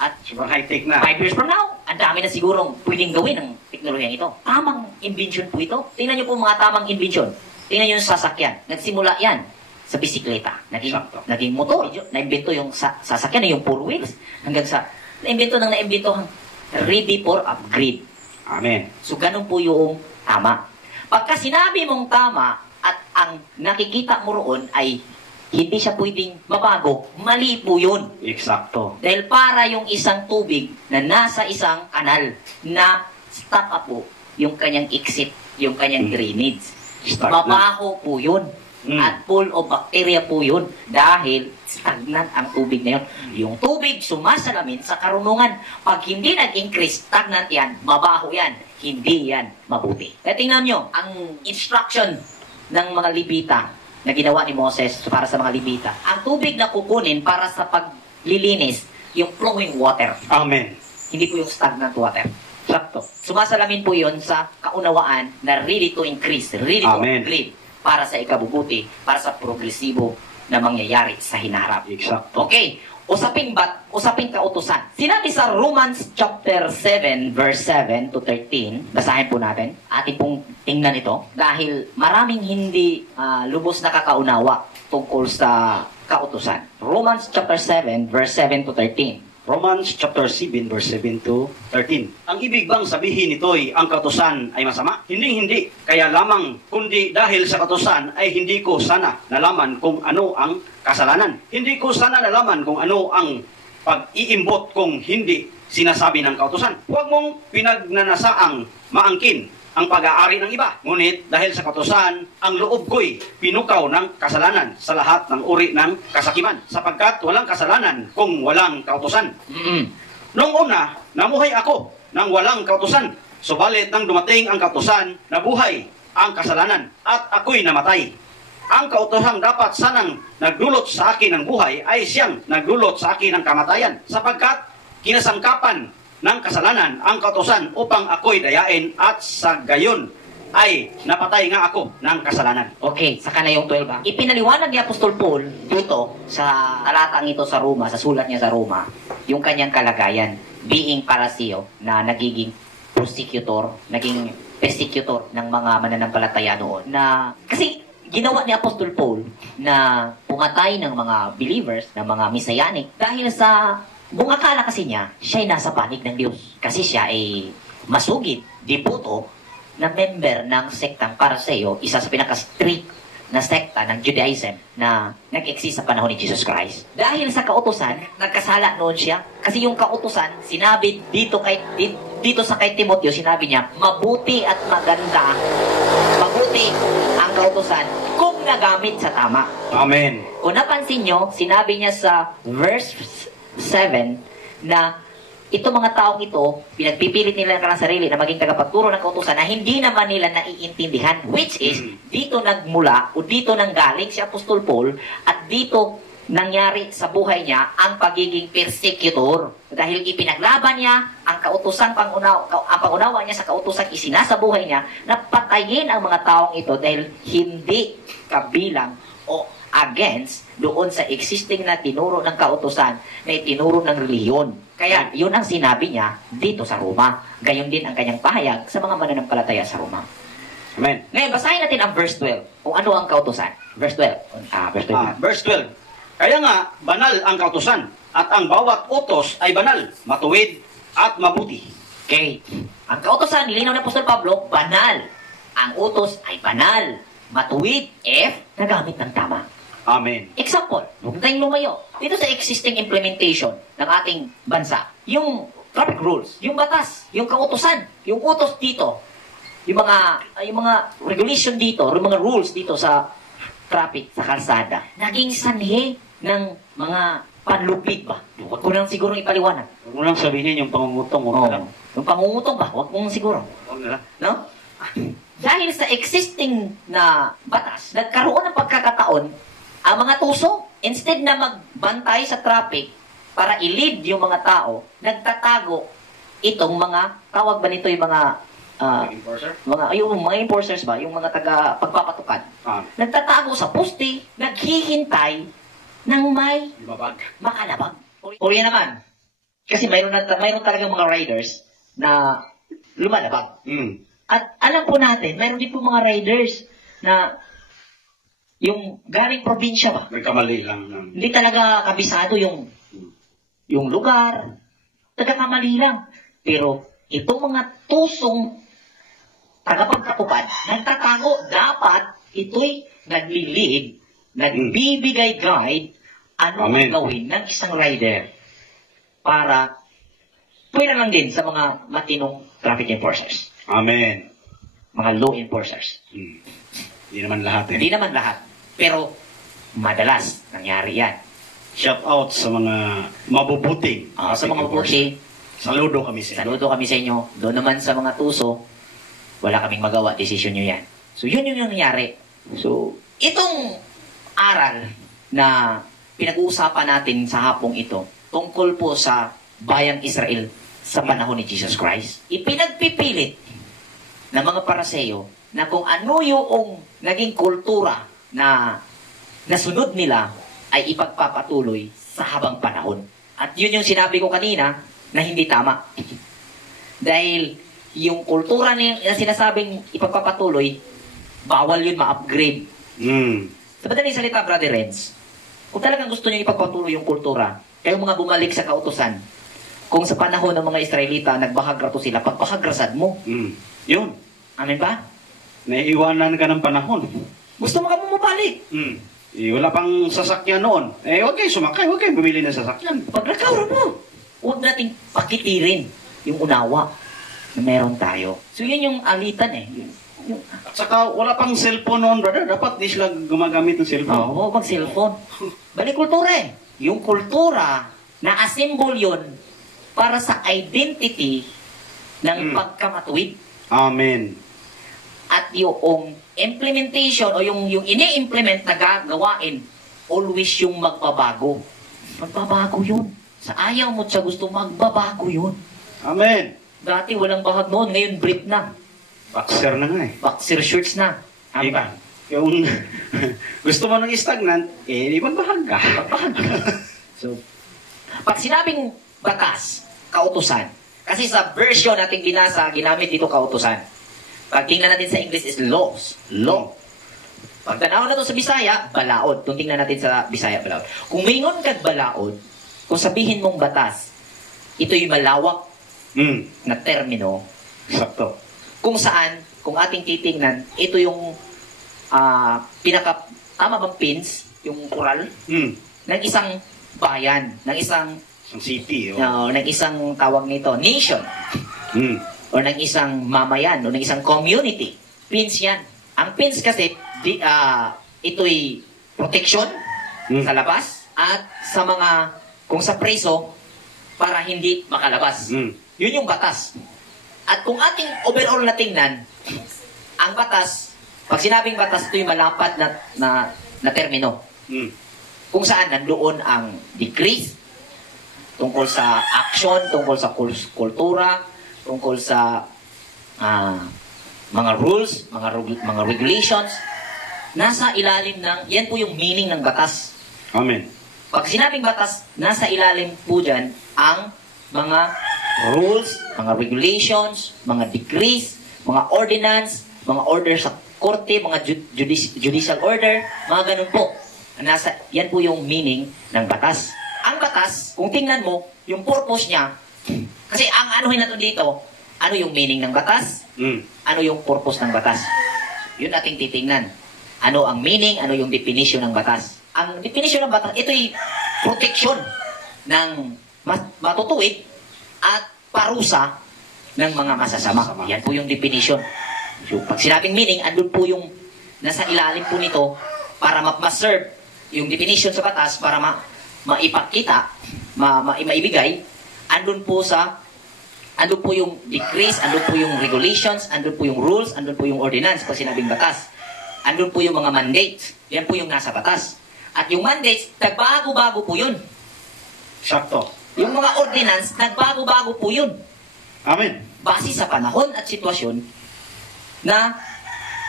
At Sobrang high-tech na. 5 years from now, ang dami na sigurong pwedeng gawin ng teknolohiyang ito. Tamang invention po ito. Tingnan niyo po mga tamang invention. Tingnan niyo yung sasakyan. Nagsimula yan sa bisikleta. Naging motor. Naimbento yung sasakyan na yung 4 wheels. Hanggang sa naimbento ready for upgrade. Amen. So, ganun po yung tama. Pagka sinabi mong tama at ang nakikita mo roon ay hindi siya pwedeng mabago, mali po yun. Eksakto. Dahil para yung isang tubig na nasa isang kanal na stuck up po yung kanyang exit, yung kanyang drainage. Mabaho po yun. At full of bacteria po yun dahil stagnant ang tubig na yun. Yung tubig sumasalamin sa karunungan. Pag hindi nag-increase, stagnant yan, mabaho yan, hindi yan mabuti. Kaya tingnan nyo, ang instruction ng mga Libita na ginawa ni Moses para sa mga Libita, ang tubig na kukunin para sa paglilinis, yung flowing water. Amen. Hindi po yung stagnant water. Sakto. Sumasalamin po yun sa kaunawaan na ready to increase, ready to upgrade para sa ikabubuti, para sa progresibo na mangyayari sa hinarap. Exacto. Okay, usaping kautusan. Sinabi sa Romans chapter 7 verse 7 to 13, basahin po natin. Ating pong tingnan ito dahil maraming hindi lubos na kakaunawa tungkol sa kautusan. Romans chapter 7 verse 7 to 13. Romans chapter 7 verse 7 to 13. Ang ibig bang sabihin nito'y ang kautusan ay masama? Hindi. Kaya lamang, kundi dahil sa kautusan ay hindi ko sana nalaman kung ano ang kasalanan. Hindi ko sana nalaman kung ano ang pag-iimbot kung hindi sinasabi ng kautusan. Huwag mong pinagnanasaang maangkin ang pag-aari ng iba. Ngunit dahil sa kautusan, ang loob ko'y pinukaw ng kasalanan sa lahat ng uri ng kasakiman. Sapagkat walang kasalanan kung walang kautusan. Noong una, namuhay ako nang walang kautusan. Subalit nang dumating ang kautusan, nabuhay ang kasalanan at ako'y namatay. Ang kautosang dapat sanang nagdulot sa akin ng buhay ay siyang nagdulot sa akin ng kamatayan. Sapagkat kinasangkapan ng kasalanan ang kautusan upang ako'y dayain at sa gayon ay napatay nga ako ng kasalanan. Okay, saka na yung 12 Ipinaliwanag ni Apostol Paul dito sa talatang ito sa Roma, sa sulat niya sa Roma, yung kanyang kalagayan, being parasio na nagiging persecutor ng mga mananampalataya noon. Na kasi ginawa ni Apostol Paul na pumatay ng mga believers, ng mga Messianic, dahil sa buong akala kasi niya, siya ay nasa panig ng Diyos. Kasi siya ay masugid, diputo, na member ng sektang Pariseo, isa sa pinaka-strict na sekta ng Judaism na nag-exist sa panahon ni Jesus Christ. Dahil sa kautusan, nagkasala noon siya. Kasi yung kautusan, sinabi dito sa kay Timoteo, sinabi niya, mabuti at maganda, mabuti ang kautusan kung nagamit sa tama. Amen. Kung napansin nyo, sinabi niya sa verse 7 na itong mga taong ito, pinagpipilit nila ng sarili na maging tagapagturo ng kautusan na hindi naman nila naiintindihan, which is, dito nagmula o dito nanggaling si Apostol Paul at dito nangyari sa buhay niya ang pagiging persecutor. Dahil ipinaglaban niya ang kautusan, ang pangunawa niya sa kautusan isinasa buhay niya na patayin ang mga taong ito dahil hindi kabilang o against doon sa existing na tinuro ng kautusan na itinuro ng reliyon. Kaya yun ang sinabi niya dito sa Roma. Gayon din ang kanyang pahayag sa mga mananampalataya sa Roma. Amen. Ngayon, basahin natin ang verse 12. Kung ano ang kautusan. Verse 12. Verse 12. Kaya nga, banal ang kautusan at ang bawat utos ay banal, matuwid at mabuti. Okay. Ang kautusan, nilinaw ng Apostol Pablo, banal. Ang utos ay banal, matuwid, nagamit ng tama. Amen. Example, huwag tayong lumayo. Dito sa existing implementation ng ating bansa, yung traffic rules, yung batas, yung kautusan, yung utos dito, yung mga regulation dito, yung mga rules dito sa traffic, sa kalsada, naging sanhi ng mga panlupit ba? Huwag ko lang siguro ipaliwanag. Huwag mo lang sabihin yung pangungutong. Yung pangungutong ba? Huwag mong siguro. No? Dahil sa existing na batas, nagkaroon ng pagkakataon ang mga tuso, instead na magbantay sa traffic para i-lead yung mga tao, nagtatago itong mga, tawag ba nito yung mga, yung mga enforcers ba, yung mga taga-pagpapatukad. Nagtatago sa poste, naghihintay ng may makalabag. O yan naman, kasi mayroon talagang mga riders na lumalabag. At alam po natin, mayroon din po mga riders na yung galing probinsya ba? May kamali lang. Hindi talaga kabisado yung lugar. Taga-kamali lang. Pero itong mga tusong tagapagkatupad, nagtatago, dapat ito'y naglilid, nagbibigay guide, ano ang gawin ng isang rider para pwede lang din sa mga matinong traffic enforcers. Amen. Mga law enforcers. Hindi naman lahat Hindi naman lahat. Pero, madalas, nangyari yan. Shout out sa mga mabubuting. Sa mga mabubuting. Saludo kami sa inyo. Saludo kami sa inyo. Doon naman sa mga tuso, wala kaming magawa. Desisyon nyo yan. So, yun yung nangyari. So, itong aral na pinag-uusapan natin sa hapong ito, tungkol po sa bayang Israel sa panahon ni Jesus Christ, ipinagpipilit ng mga Pariseo na kung ano yung naging kultura na nasunod nila ay ipagpapatuloy sa habang panahon. At yun yung sinabi ko kanina na hindi tama. Dahil yung kultura na sinasabing ipagpapatuloy, bawal yun ma-upgrade. Sa madaling salita, Brother Renz, kung talagang gusto nyo ipagpatuloy yung kultura, kayo mga bumalik sa kautusan, kung sa panahon ng mga Israelita, nagbahagrato sila, pagbahagrasad mo. Yun. Amen ba? Naiiwanan ka ng panahon. Gusto mo ka bumabalik. Wala pang sasakyan noon. Huwag kayo sumakay, huwag kayo bumili ng sasakyan. Pag nagkaroon mo, huwag nating pakitirin yung unawa na meron tayo. So yun yung alitan At saka wala pang cellphone noon, brother. Dapat di sila gumagamit ng cellphone. Oo, mag-cellphone. Balik kultura Yung kultura, na-assemble yun para sa identity ng pagkamatuwid. Amen. At yung implementation o yung ini-implement na gagawain, always yung magbabago. Magbabago yun. Sa ayaw mo sa gusto, magbabago yun. Amen. Dati walang bahag noon, ngayon brief na. Boxer na nga Boxer shorts na. Diba? Yung gusto mo ng stagnant, di magbahag ka. So, pag sinabing batas, kautusan, kasi sa version natin ginasa, ginamit dito kautusan. Pag tingnan natin sa English is laws. Law. Pag tanaw na to sa Bisaya, balaod. Kung tingnan natin sa Bisaya, balaod. Kung mingon kag balaod, kung sabihin mong batas, ito'y malawak na termino. Sakto. Kung saan, kung ating titingnan, ito yung tama bang pins, yung oral, ng isang bayan, ng isang Isang city. ng isang tawag nito, nation, o ng isang mamayan, o ng isang community. Pins yan. Ang pins kasi, ito'y protection sa labas at sa mga, kung sa preso, para hindi makalabas. Yun yung batas. At kung ating overall na tingnan, ang batas, pag sinabing batas, ito'y malapad na termino. Kung saan nandoon ang decrees, tungkol sa action, tungkol sa kultura, tungkol sa mga rules, mga regulations, nasa ilalim ng, yan po yung meaning ng batas. Amen. Pag sinabing batas, nasa ilalim po dyan ang mga rules, mga regulations, mga decrees, mga ordinance, mga order sa korte, mga judicial order, mga ganun po. Yan po yung meaning ng batas. Ang batas, kung tingnan mo, yung purpose niya, kasi ang anuhin natin dito, ano yung meaning ng batas? Ano yung purpose ng batas? Yun ating titingnan. Ano ang meaning, ano yung definition ng batas? Ang definition ng batas, ito'y protection ng matutuwid at parusa ng mga masasama. Yan po yung definition. So, pag sinabing meaning, andun po yung nasa ilalim po nito para ma-serve yung definition sa batas para maipakita, maibigay, andun po yung decrees, andun po yung regulations, andun po yung rules, andun po yung ordinance pag sinabing batas. Andun po yung mga mandates. Yan po yung nasa batas. At yung mandates, nagbago-bago po yun. Sakto. Yung mga ordinance, nagbago-bago po yun. Amen. Base sa panahon at sitwasyon na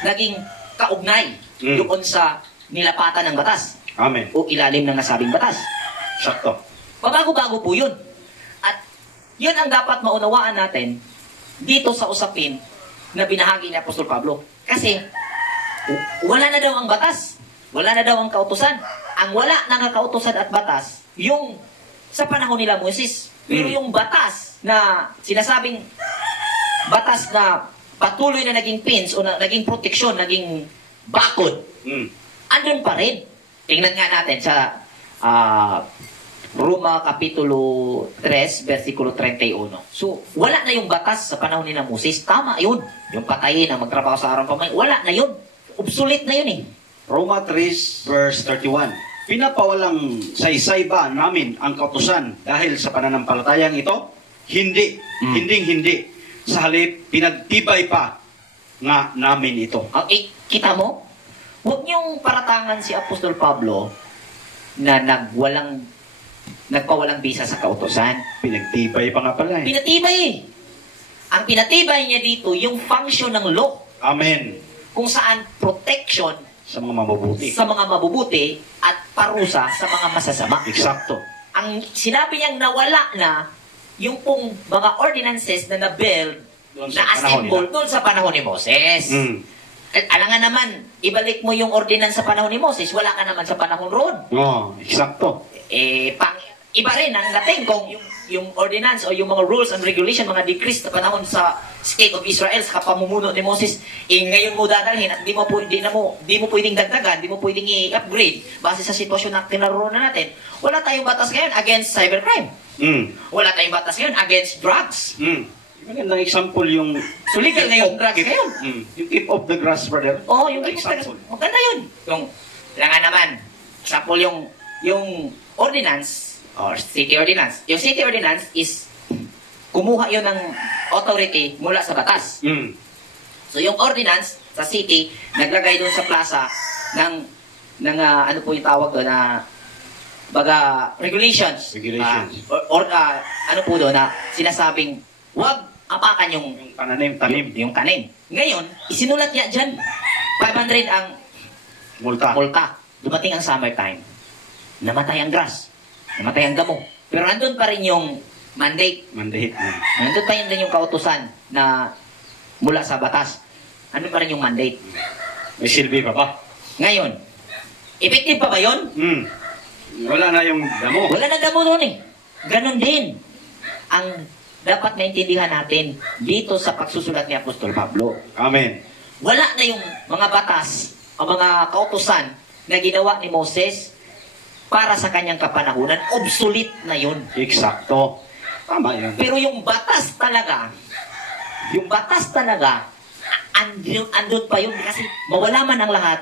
naging kaugnay doon sa nilapatan ng batas. Amen. O ilalim ng nasabing batas. Sakto. Pabago-bago po yun. At yun ang dapat maunawaan natin dito sa usapin na binahagi ni Apostol Pablo. Kasi wala na daw ang batas. Wala na daw ang kautusan. Ang wala ng kautusan at batas, yung sa panahon nila Moses. Pero yung batas na sinasabing batas na patuloy na naging pins o naging proteksyon, naging bakod, andun pa rin. Tingnan nga natin sa Roma Kapitulo 3, versikulo 31. So, wala na yung batas sa panahon ni Moses. Tama yun. Yung patayin na magtrabaho sa araw pamay, wala na yun. Obsolete na yun eh. Roma 3, verse 31. Pinapawalang saysay ba namin ang kautusan dahil sa pananampalatayang ito? Hindi. Hinding-hindi. Sa halip, pinagtibay pa nga namin ito. Kita mo? Huwag niyong paratangan si Apostol Pablo na nagpawalang bisa sa kautusan. Pinagtibay pa nga pala eh. Pinatibay eh. Ang pinatibay niya dito, yung function ng law. Amen. Kung saan protection Sa mga mabubuti. sa mga mabubuti at parusa sa mga masasama. Eksakto. Ang sinabi niyang nawala na yung pong mga ordinances na na-build, Doon sa na-assemble doon sa panahon ni Moses. Alangan naman, ibalik mo yung ordinance sa panahon ni Moses, wala ka naman sa panahon roon. Eksakto. Iba rin ang dating kung yung ordinance o yung mga rules and regulation, mga decrees na panahon sa state of Israel, sa pamumuno ni Moses, ngayon mo dadalhin at di mo pwedeng dagdagan, di mo pwedeng i-upgrade base sa sitwasyon na tinaroonan natin. Wala tayong batas ngayon against cybercrime. Wala tayong batas ngayon against drugs. Magandang example yung... So legal na yung drugs ngayon. Yung keep of the grass, brother. Yung example. Maganda yun. Yung, langan naman, example yung ordinance, or city ordinance. Yung city ordinance is kumuha yun ng authority mula sa batas. So yung ordinance sa city, naglagay doon sa plaza ng ano po yung tawag doon na baga regulations. Ano po doon na sinasabing wag apakan yung tanim. Yung tanim. Ngayon, isinulat niya dyan 500 ang multa. Dumating ang summertime. Namatay ang grass. Namatay ang damo. Pero nandun pa rin yung mandate. Nandun pa rin yung kautusan na mula sa batas. Nandun pa rin yung mandate. May silbi pa ba? Ngayon, effective pa ba yun? Wala na yung damo. Wala na damo doon eh. Ganon din ang dapat maintindihan natin dito sa pagsusulat ni Apostol Pablo. Amen. Wala na yung mga batas o mga kautusan na ginawa ni Moses para sa kanyang kapanahunan. Obsolete na yun. Eksakto. Tama yun. Pero yung batas talaga, andun pa yun kasi mawala man ang lahat,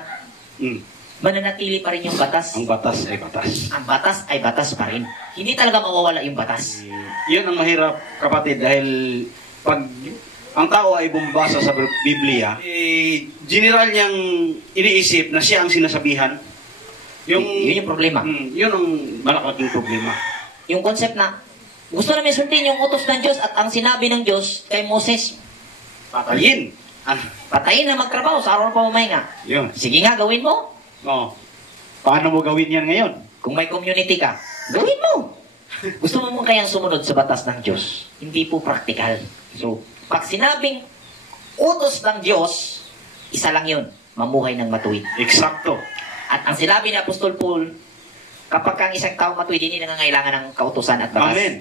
mananatili pa rin yung batas. Ang batas ay batas. Ang batas ay batas pa rin. Hindi talaga mawawala yung batas. Yun ang mahirap, kapatid, dahil pag ang tao ay bumabasa sa Biblia, general niyang iniisip na siya ang sinasabihan. Yun yung problema. Yun ang malaking problema. Yung concept na gusto namin sundin yung utos ng Diyos at ang sinabi ng Diyos kay Moses, Patayin. Patayin na magtrabaho sa araw pa mamahinga. Yun. Sige nga, gawin mo. Paano mo gawin yan ngayon? Kung may community ka, gawin mo. Gusto mo kayang sumunod sa batas ng Diyos? Hindi po practical. So, pag sinabing utos ng Diyos, isa lang yun, mamuhay ng matuwid. Eksakto. At ang sinabi ni Apostol Paul, kapag kang isang tao matuwid, hindi nangangailangan ng kautusan at batas. Amen.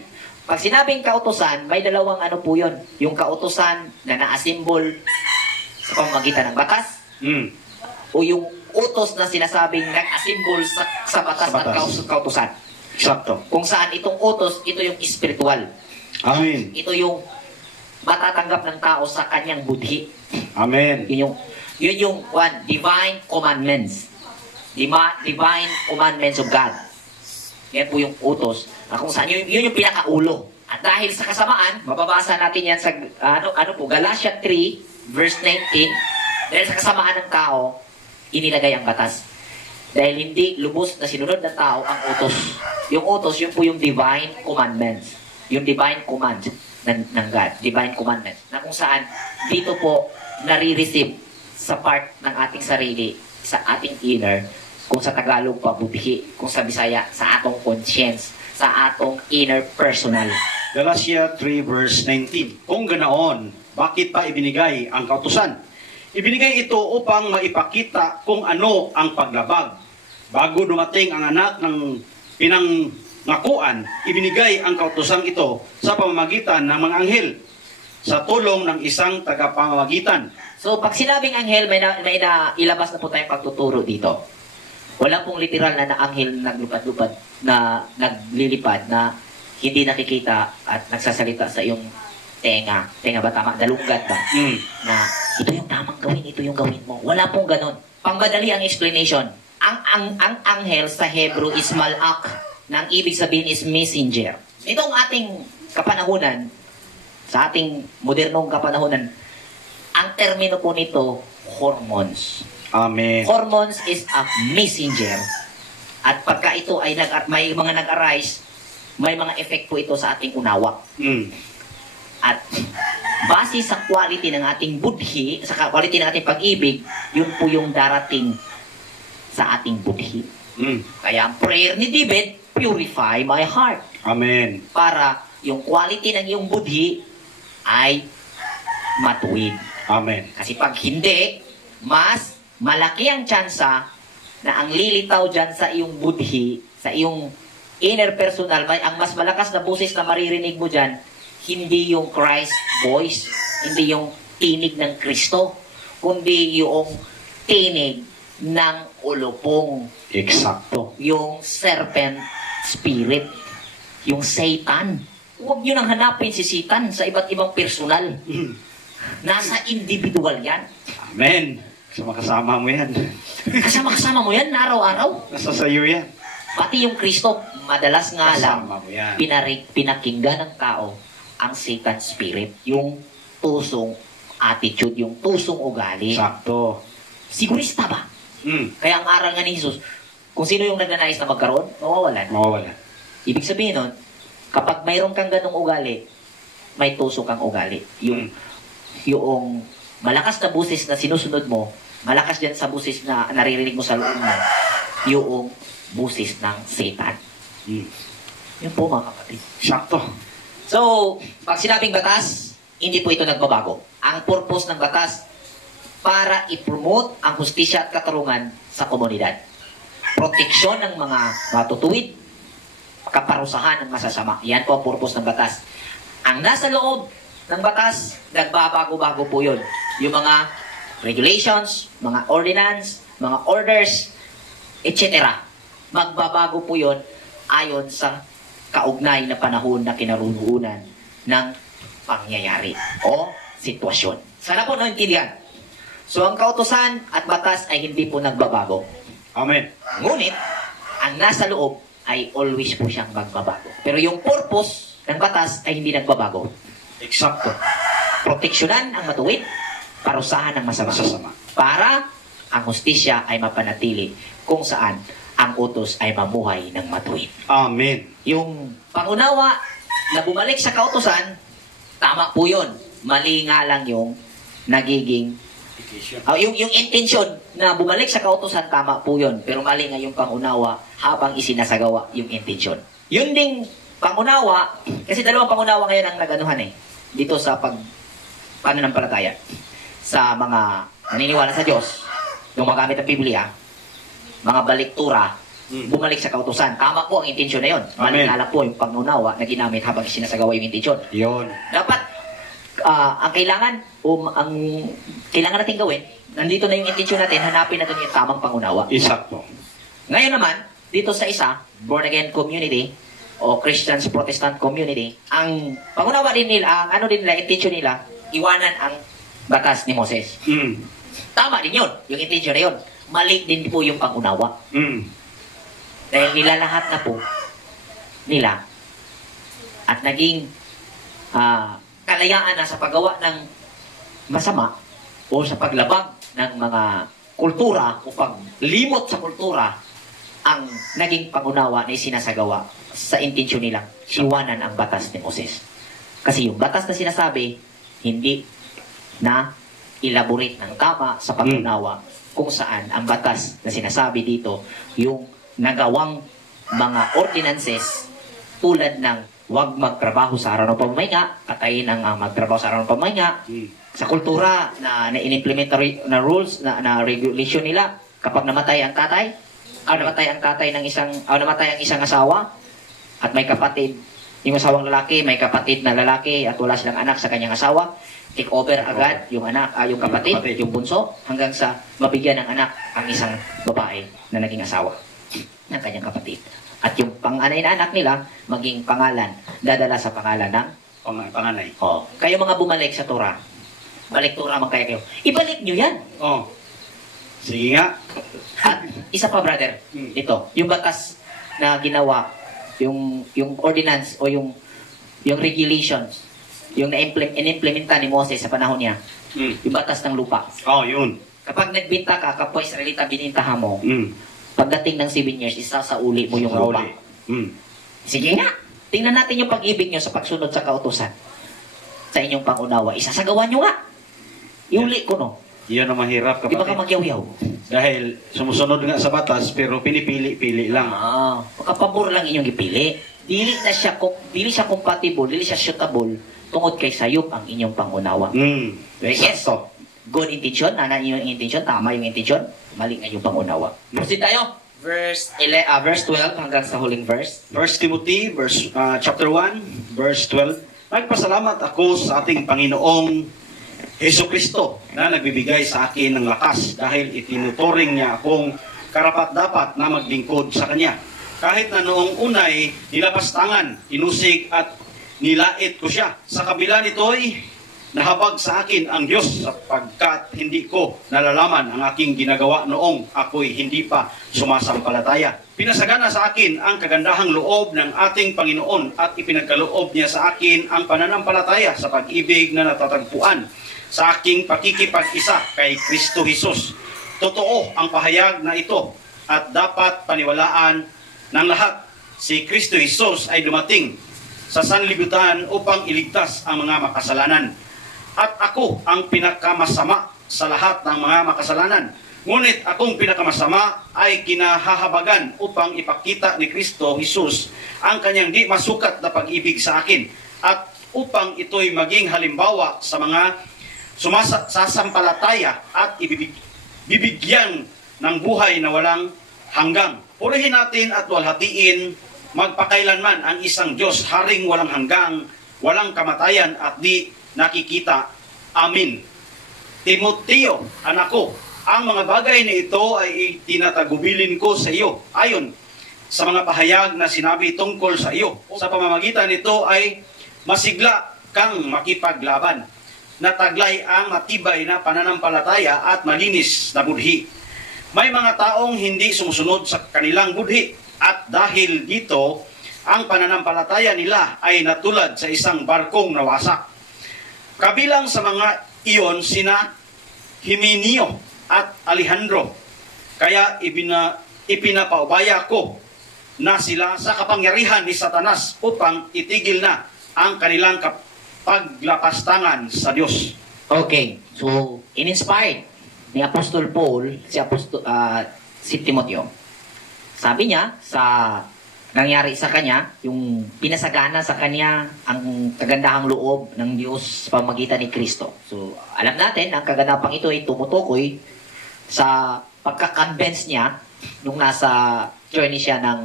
Pag sinabing kautusan, may dalawang ano po yun. Yung kautusan na naasimbol sa pamamagitan ng batas, o yung utos na sinasabing nag-asimbol sa batas ng kautusan. Eksakto. Kung saan itong utos, ito yung spiritual. Amen. Ito yung matatanggap ng tao sa kanyang budhi. Amen. Yun yung divine commandments. Divine commandments of God. Yan po yung utos. Kung saan, yun yung pinakaulo. At dahil sa kasamaan, mababasa natin yan sa Galatia 3, verse 19. Dahil sa kasamaan ng tao, inilagay ang batas. Dahil hindi lubos na sinunod ng tao ang utos. Yung utos, yun po yung divine commandments. Yung divine command ng God. Divine commandments. Na kung saan, dito po, nare-receive sa part ng ating sarili, sa ating inner, kung sa Tagalog pa, budhi, kung sa Bisaya, sa atong conscience, sa atong inner personal. Galatia 3 verse 19. Kung ganaon, bakit pa ibinigay ang kautusan? Ibinigay ito upang maipakita kung ano ang paglabag. Bago dumating ang anak ng pinangakuan, ibinigay ang kautusang ito sa pamamagitan ng mga anghel sa tulong ng isang tagapamamagitan. So, pag sinabing anghel, may ilabas na po tayong pagtuturo dito. Wala pong literal na anghel naglupad-lupad, na naglilipad, na hindi nakikita at nagsasalita sa iyong tenga. Tenga ba tama? Dalunggad ba? Na ito yung tamang gawin, ito yung gawin mo. Wala pong ganon. Pangmadali ang explanation. Ang anghel sa Hebrew is malak, na ang ibig sabihin is messenger. Itong ating kapanahunan, sa ating modernong kapanahunan, ang termino po nito, hormones. Amen. Hormones is a messenger. At pagka ito ay may mga nag-arise, may mga effect po ito sa ating unawa. At base sa quality ng ating budhi, sa quality ng ating pag-ibig, yun po yung darating sa ating budhi. Kaya ang prayer ni David, purify my heart. Amen. Para yung quality ng iyong budhi ay matuwid. Amen. Kasi pag hindi, mas malaki ang tsansa na ang lilitaw dyan sa iyong budhi, sa iyong inner personal, ang mas malakas na boses na maririnig mo dyan, hindi yung Christ voice, hindi yung tinig ng Kristo, kundi yung tinig ng ulupong. Eksakto. Yung serpent spirit, yung Satan. Huwag nyo nang hanapin si Satan sa iba't ibang personal. Nasa individual yan. Amen. Kasama mo yan. Kasama mo yan araw-araw. Nasa sayo yan. Pati yung Kristo, madalas nga lang, Kasama mo yan. pinakinggan ng tao ang Satan spirit. Yung tusong attitude, yung tusong ugali. Sakto. Sigurista ba? Kaya ang aral nga ni Jesus, kung sino yung nagnanais na magkaroon, mawawalan. Mawawalan. Ibig sabihin nun, kapag mayroon kang ganong ugali, may tusok kang ugali. Yung malakas na busis na sinusunod mo, malakas din sa busis na naririnig mo sa loob mo, yung busis ng Satan. Yun po mga kapatid. Sakto. So, pag sinabing batas, hindi po ito nagbabago. Ang purpose ng batas, para i-promote ang hustisya at katarungan sa komunidad. Proteksyon ng mga matutuwid, kaparusahan ng masasama. Yan po ang purpose ng batas. Ang nasa loob ng batas, nagbabago-bago po yun. Yung mga regulations, mga ordinance, mga orders, etc. Magbabago po yun ayon sa kaugnay na panahon na kinarunuunan ng pangyayari o sitwasyon. Sana po naintindihan. So ang kautusan at batas ay hindi po nagbabago. Amen. Ngunit, ang nasa loob ay always po siyang magbabago. Pero yung purpose ng batas ay hindi nagbabago. Eksakto. Proteksyonan ang matuwid, parusahan ang masama. Para ang hustisya ay mapanatili kung saan ang utos ay mamuhay ng matuwid. Amen. Yung pangunawa na bumalik sa kautusan, tama po yun. Mali nga lang yung nagiging yung intensyon na bumalik sa kautusan, tama po yun. Pero mali nga yung pangunawa habang isinasagawa yung intensyon. Yun ding pangunawa, kasi dalawang pangunawa ngayon ang naganuhan dito sa pananampalataya. Sa mga naniniwala sa Diyos, gumagamit ng Biblia, mga baliktura, bumalik sa kautusan. Tama po ang intensyon na yun. Mali nga lang po yung pangunawa na ginamit habang isinasagawa yung intensyon. Yun. Dapat ang kailangan natin gawin, nandito na yung intensyon natin, hanapin natin yung tamang pangunawa. Eksakto. Ngayon naman, dito sa isa, born again community o Christians Protestant community, ang pangunawa din nila, ang intensyon nila, iwanan ang batas ni Moses. Tama din yun, yung intensyon na yun. Mali din po yung pangunawa. Dahil nilalahat na po nila at naging kalayaan na sa paggawa ng masama o sa paglabag ng mga kultura o paglimot sa kultura ang naging pangunawa na isinasagawa sa intensyon nilang iwanan ang batas ni Moses. Kasi yung batas na sinasabi, hindi na elaborate ng tama sa pangunawa kung saan ang batas na sinasabi dito yung nagawang mga ordinances tulad ng huwag magtrabaho sa araw ng pamamahinga, katayin ang magtrabaho sa araw ng pamamahinga. Sa kultura na in-implement na rules, na regulation nila, kapag namatay ang tatay namatay ang isang asawa, at may kapatid, yung asawang lalaki, may kapatid na lalaki, at wala silang anak sa kanyang asawa, take over agad yung anak, yung kapatid, yung bunso, hanggang sa mabigyan ng anak ang isang babae na naging asawa ng kanyang kapatid. At yung panganay na anak nila, maging pangalan, dadala sa pangalan ng panganay. Kayo mga bumalik sa Torah, balik Torah man kayo. Ibalik nyo yan. Sige nga. At isa pa, brother, ito, yung batas na ginawa, yung ordinance o yung regulations, yung na-implementa ni Moses sa panahon niya, yung batas ng lupa. Yun. Kapag nagbinta ka, kapwa Israelita, binintahan mo, pagdating ng 7 years, isasauli mo yung lupa. Sige nga. Tingnan natin yung pag-ibig nyo sa pagsunod sa kautusan. Sa inyong pangunawa. Isasagawa nyo nga. Iuli ko, no? Iyon ang mahirap, kapatid. Di ba ka magyaw-yaw? Dahil sumusunod nga sa batas, pero pinipili-pili lang. Pagkapabor lang inyong ipili. Dili siya compatible, dili siya suitable tungod kay sayop ang inyong pangunawa. Yes. Good intention, yung intention, tama yung intention, mali nga yung pangunawa. Proceed tayo. Verse 12 hanggang sa huling verse. 1 Timothy, chapter 1, verse 12. Nagpasalamat ako sa ating Panginoong Jesucristo na nagbibigay sa akin ng lakas dahil itinuturing niya akong karapat-dapat na maglingkod sa Kanya. Kahit na noong unay nilapastangan, inusig at nilait ko siya. Sa kabila nito'y nahabag sa akin ang Diyos sapagkat hindi ko nalalaman ang aking ginagawa noong ako'y hindi pa sumasampalataya. Pinasagana sa akin ang kagandahang loob ng ating Panginoon at ipinagkaloob niya sa akin ang pananampalataya sa pag-ibig na natatagpuan sa aking pakikipag-isa kay Kristo Jesus. Totoo ang pahayag na ito at dapat paniwalaan ng lahat. Si Kristo Jesus ay dumating sa sanlibutan upang iligtas ang mga makasalanan. At ako ang pinakamasama sa lahat ng mga makasalanan. Ngunit akong pinakamasama ay kinahahabagan upang ipakita ni Kristo Jesus ang kanyang di masukat na pag-ibig sa akin at upang ito'y maging halimbawa sa mga sasampalataya at bibigyan ng buhay na walang hanggang. Purihin natin at walhatiin magpakailanman ang isang Diyos, Haring walang hanggang, walang kamatayan at di nakikita. Amin. Timoteo, anak ko, ang mga bagay na ito ay tinatagubilin ko sa iyo, ayon sa mga pahayag na sinabi tungkol sa iyo. Sa pamamagitan nito ay masigla kang makipaglaban, nataglay ang matibay na pananampalataya at malinis na budhi. May mga taong hindi sumusunod sa kanilang budhi at dahil dito, ang pananampalataya nila ay natulad sa isang barkong nawasak. Kabilang sa mga iyon sina Himeneo at Alejandro. Kaya ipinapaubaya ko na sila sa kapangyarihan ni Satanas upang itigil na ang kanilang paglapastangan sa Diyos. Okay, so in-inspired ni Apostol Paul si Timoteo. Sabi niya sa nangyari sa kanya, yung pinasagana sa kanya ang kagandahang loob ng Diyos sa pamamagitan ni Kristo. So alam natin, ang kagandahang ito ay tumutukoy sa pagka-convince niya nung nasa journey siya ng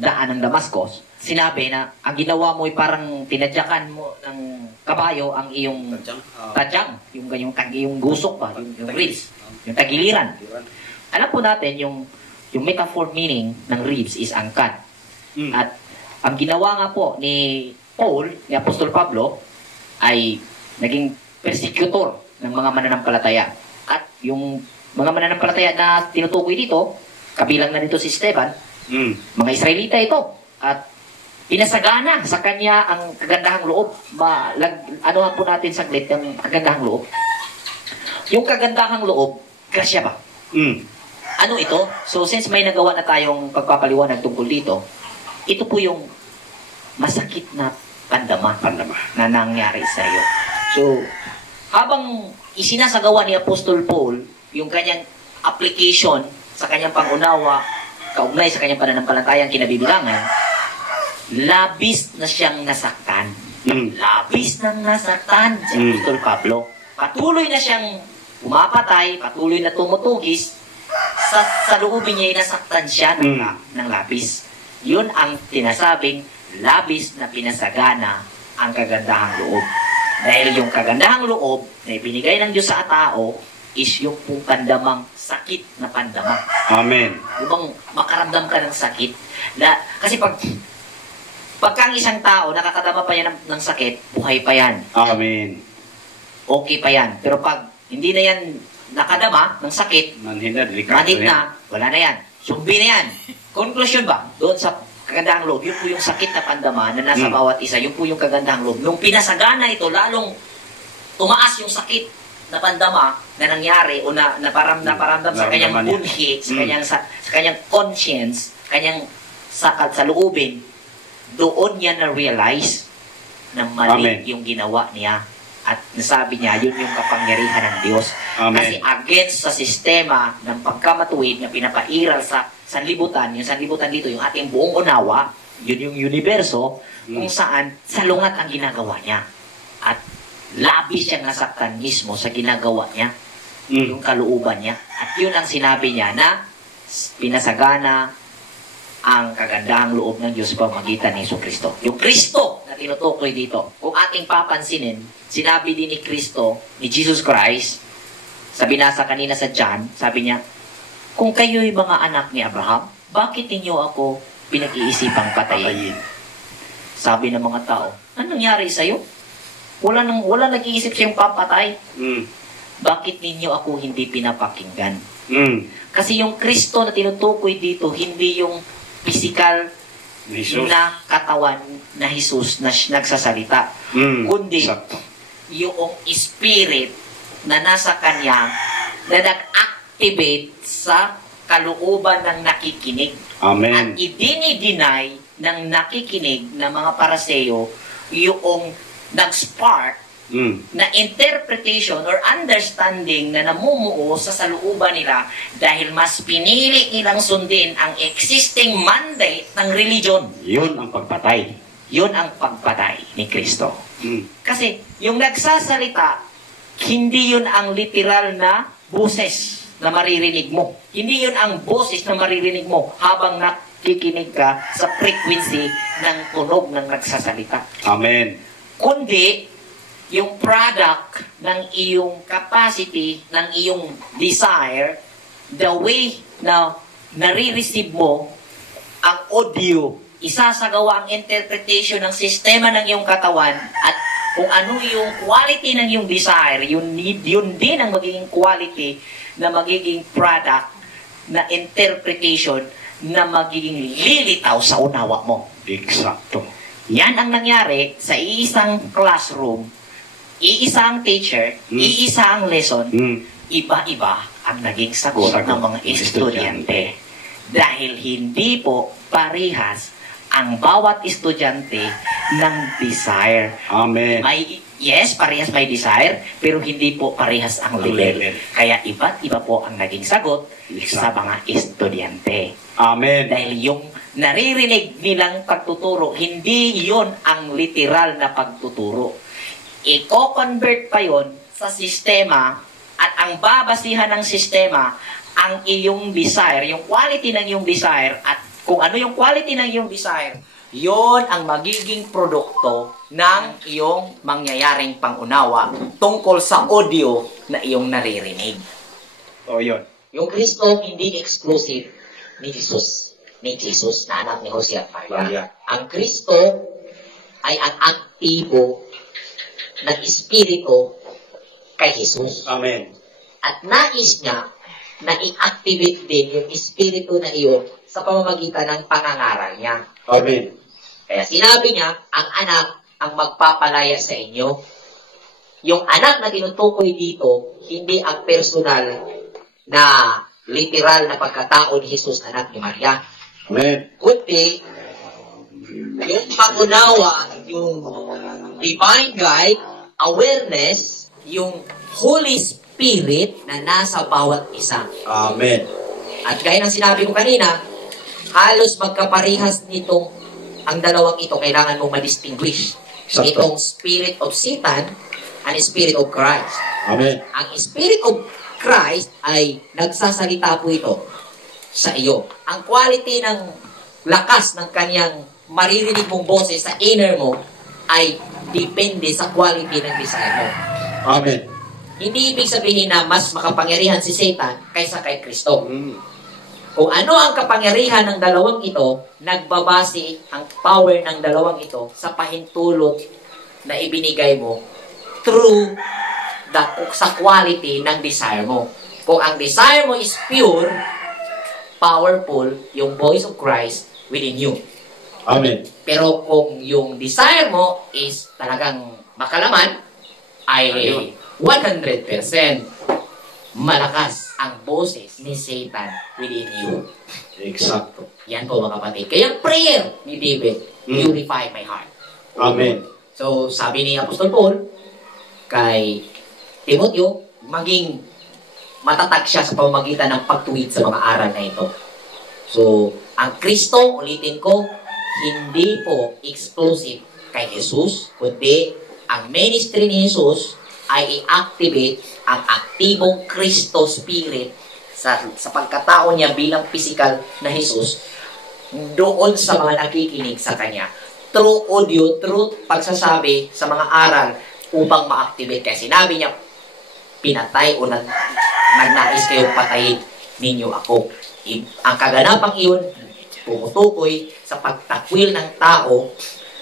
daan ng Damascus. Sinabi na ang ginawa mo ay parang tinadyakan mo ng kabayo ang iyong tadyang, yung gusok pa, yung ribs, yung tagiliran. Alam po natin yung metaphor meaning ng ribs is angkat. At ang ginawa nga po ni Paul, ni Apostol Pablo, ay naging persecutor ng mga mananampalataya. At yung mga mananampalataya na tinutukoy dito, kabilang na dito si Esteban, mga Israelita ito. At pinasagana sa kanya ang kagandahang loob. Anuhan po natin saglit ang kagandahang loob. Yung kagandahang loob, grasya ba? Ano ito? So since may nagawa na tayong pagpapaliwanag tungkol dito, ito po yung masakit na pandama na nangyari sa iyo. So, habang isinasagawa ni Apostol Paul yung kanyang application sa kanyang pangunawa, kaugnay sa kanyang pananampalatayang kinabibilangan, labis na siyang nasaktan. Labis nang nasaktan si Apostol Pablo. Patuloy na siyang pumapatay, patuloy na tumutugis, sa loobin niya ay nasaktan siya ng labis. Yun ang tinasabing labis na pinasagana ang kagandahang loob. Dahil yung kagandahang loob na ibinigay ng Diyos sa tao is yung pong pandamang sakit na pandama. Amen. Yung bang makaramdam ka ng sakit. Kasi pagka ang isang tao nakakatama pa yan ng sakit, buhay pa yan. Amen. Okay pa yan. Pero pag hindi na yan nakadama ng sakit, manhid na, wala na yan. Sumbi na yan. Conclusion ba? Doon sa kagandahang loob, yun po yung sakit na pandama na nasa bawat isa. Yun po yung kagandahang loob. Nung pinasagana ito, lalong tumaas yung sakit na pandama na nangyari o na naparamdam sa kanyang bunhi, sa kanyang conscience, kanyang sa loobin, doon niya na-realize na mali yung ginawa niya. At nasabi niya, yun yung kapangyarihan ng Diyos. Amen. Kasi against sa sistema ng pagkamatuwid na pinapairal sa sanlibutan, yung sanlibutan dito, yung ating buong unawa, yun yung universo, kung saan salungat ang ginagawa niya. At labis siyang nasaktan mismo sa ginagawa niya, yung kalooban niya. At yun ang sinabi niya na pinasagana ang kagandahang loob ng Diyos sa pamamagitan ni Jesucristo. Yung Kristo na tinutukoy dito, kung ating papansinin, sinabi din ni Kristo, ni Jesus Christ, sa binasa kanina sa John, sabi niya, kung kayo'y mga anak ni Abraham, bakit ninyo ako pinag-iisipang patayin? Sabi ng mga tao, anong nangyari sa'yo? Wala nag-iisip siyang papatay. Bakit ninyo ako hindi pinapakinggan? Kasi yung Kristo na tinutukoy dito, hindi yung physical na katawan na Jesus na nagsasalita. Kundi yung spirit na nasa kanya na nag-activate sa kalooban ng nakikinig. Amen. At idini-deny ng nakikinig na mga Pariseo yung nag-spark na interpretation or understanding na namumuo sa salooban nila dahil mas pinili nilang sundin ang existing mandate ng religion. Yun ang pagpatay. Yun ang pagpatay ni Kristo. Kasi yung nagsasalita Hindi yun ang literal na boses na maririnig mo. Hindi yun ang boses na maririnig mo habang nakikinig ka sa frequency ng tunog ng nagsasalita. Amen. Kundi, yung product ng iyong capacity, ng iyong desire, the way na nare-receive mo ang audio, isasagawa ang interpretation ng sistema ng iyong katawan at kung ano yung quality ng iyong desire, yun din ang magiging quality na magiging product na interpretation na magiging lilitaw sa unawa mo. Eksakto. Yan ang nangyari sa iisang classroom, iisang teacher, iisang lesson, iba-iba ang naging sagot ng mga estudyante. Dahil hindi po parehas ang bawat estudyante ng desire. Amen. Yes, parehas may desire, pero hindi po parehas ang level. Kaya iba't iba po ang naging sagot sa mga estudyante. Amen. Dahil yung naririnig nilang pagtuturo, hindi yon ang literal na pagtuturo. Iko-convert pa yon sa sistema at ang babasihan ng sistema ang iyong desire, yung quality ng iyong desire at kung ano yung quality ng iyong desire, yon ang magiging produkto ng iyong mangyayaring pangunawa tungkol sa audio na iyong naririnig. O yun. Yung Kristo hindi exclusive ni Jesus. Ni Jesus na anak ni Jose at Maria. Ang Kristo ay ang aktibo ng Espiritu kay Jesus. Amen. At nais niya na i-activate din yung Espiritu na iyon sa pamamagitan ng pangangaral niya. Amen. Kaya sinabi niya, ang anak ang magpapalaya sa inyo. Yung anak na tinutukoy dito, hindi ang personal na literal na pagkatao ni Jesus na anak ni Maria. Amen. Kundi, yung pangunawa, yung divine guide, awareness, yung Holy Spirit na nasa bawat isa. Amen. At gaya ng sinabi ko kanina, halos magkaparihas nitong ang dalawang ito, kailangan mong ma-distinguish. Sakto. Itong Spirit of Satan and Spirit of Christ. Amen. Ang Spirit of Christ ay nagsasalita po ito sa iyo. Ang quality ng lakas ng kanyang maririnig mong boses sa inner mo ay depende sa quality ng desire mo. Amen. Hindi ibig sabihin na mas makapangyarihan si Satan kaysa kay Kristo. Kung ano ang kapangyarihan ng dalawang ito, nagbabase ang power ng dalawang ito sa pahintulot na ibinigay mo through sa quality ng desire mo. Kung ang desire mo is pure, powerful, yung voice of Christ within you. Amen. Pero kung yung desire mo is talagang makalaman, ay 100% malakas ang boses ni Satan within you. Eksakto. Yan po mga kapatid. Kaya ang prayer ni David, purify my heart. Amen. So, sabi ni Apostol Paul kay Timoteo, maging matatag siya sa pamamagitan ng pagtuwid sa mga aral na ito. So, ang Kristo, ulitin ko, hindi po exclusive kay Jesus, kundi ang ministry ni Jesus ay i-activate ang aktibong Kristo Spirit sa pagkatao niya bilang physical na Jesus doon sa mga nakikinig sa Kanya. Through audio, through pagsasabi sa mga aral upang ma-activate. Kaya sinabi niya, pinatay o nagnais kayong patayin ninyo ako. Ang kaganapang iyon, pumutukoy sa pagtakwil ng tao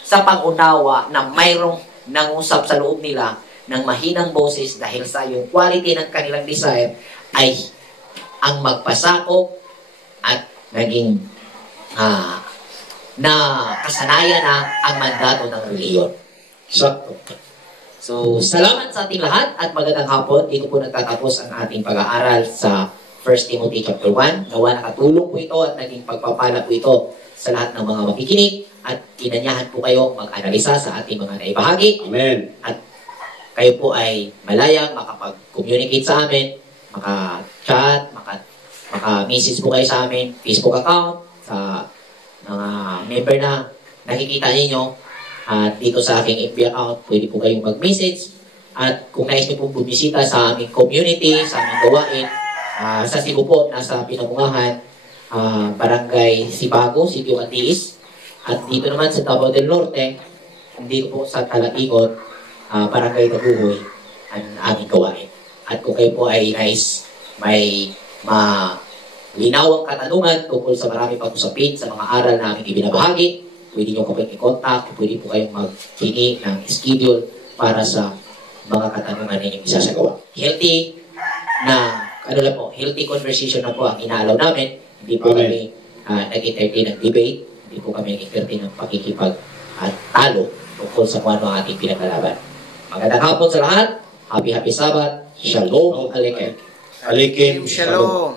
sa pangunawa na mayroong nangusap sa loob nila ng mahinang boses dahil sa yung quality ng kanilang desire ay ang magpasakop at naging na kasanayan na ang mandato ng reliyon. Sakto. So, salamat sa ating lahat at magandang hapon. Dito po nagtatapos ang ating pag-aaral sa 1 Timothy chapter 1. Nawa nakatulong po ito at naging pagpapala po ito sa lahat ng mga makikinig at inanyahan po kayo mag-analisa sa ating mga naibahagi. Amen. At kayo po ay malayang makapag-communicate sa amin, maka-chat, maka-message po kayo sa amin, Facebook account, sa mga member na nakikita ninyo. At dito sa aking FB account, pwede po kayong mag-message At kung nais niyo pong bumisita sa aming community, sa aming gawain, sa Cebu po, nasa Pinabungahan, Barangay Sibago, Sitio Antiis. At dito naman sa Davao del Norte, dito po sa Talaingon, Barangay Taguhoy, ang aming gawain. At kung kayo po ay nais may linawang katanungan tungkol sa marami pang usapin sa mga aral na aming ibinabahagi, pwede nyo kapag i-contact, pwede po kayong maghingi ng schedule para sa mga katanungan ninyong isasagawa. Healthy conversation na po ang inaalaw namin. Hindi po kami nag-entertain ng debate, hindi po kami nag-entertain ng pakikipag at talo tungkol sa kung ano ang ating pinaglalaban. Magandang hapon sa lahat. Happy Sabbath. Shalom Aleichem. Aleichem Shalom.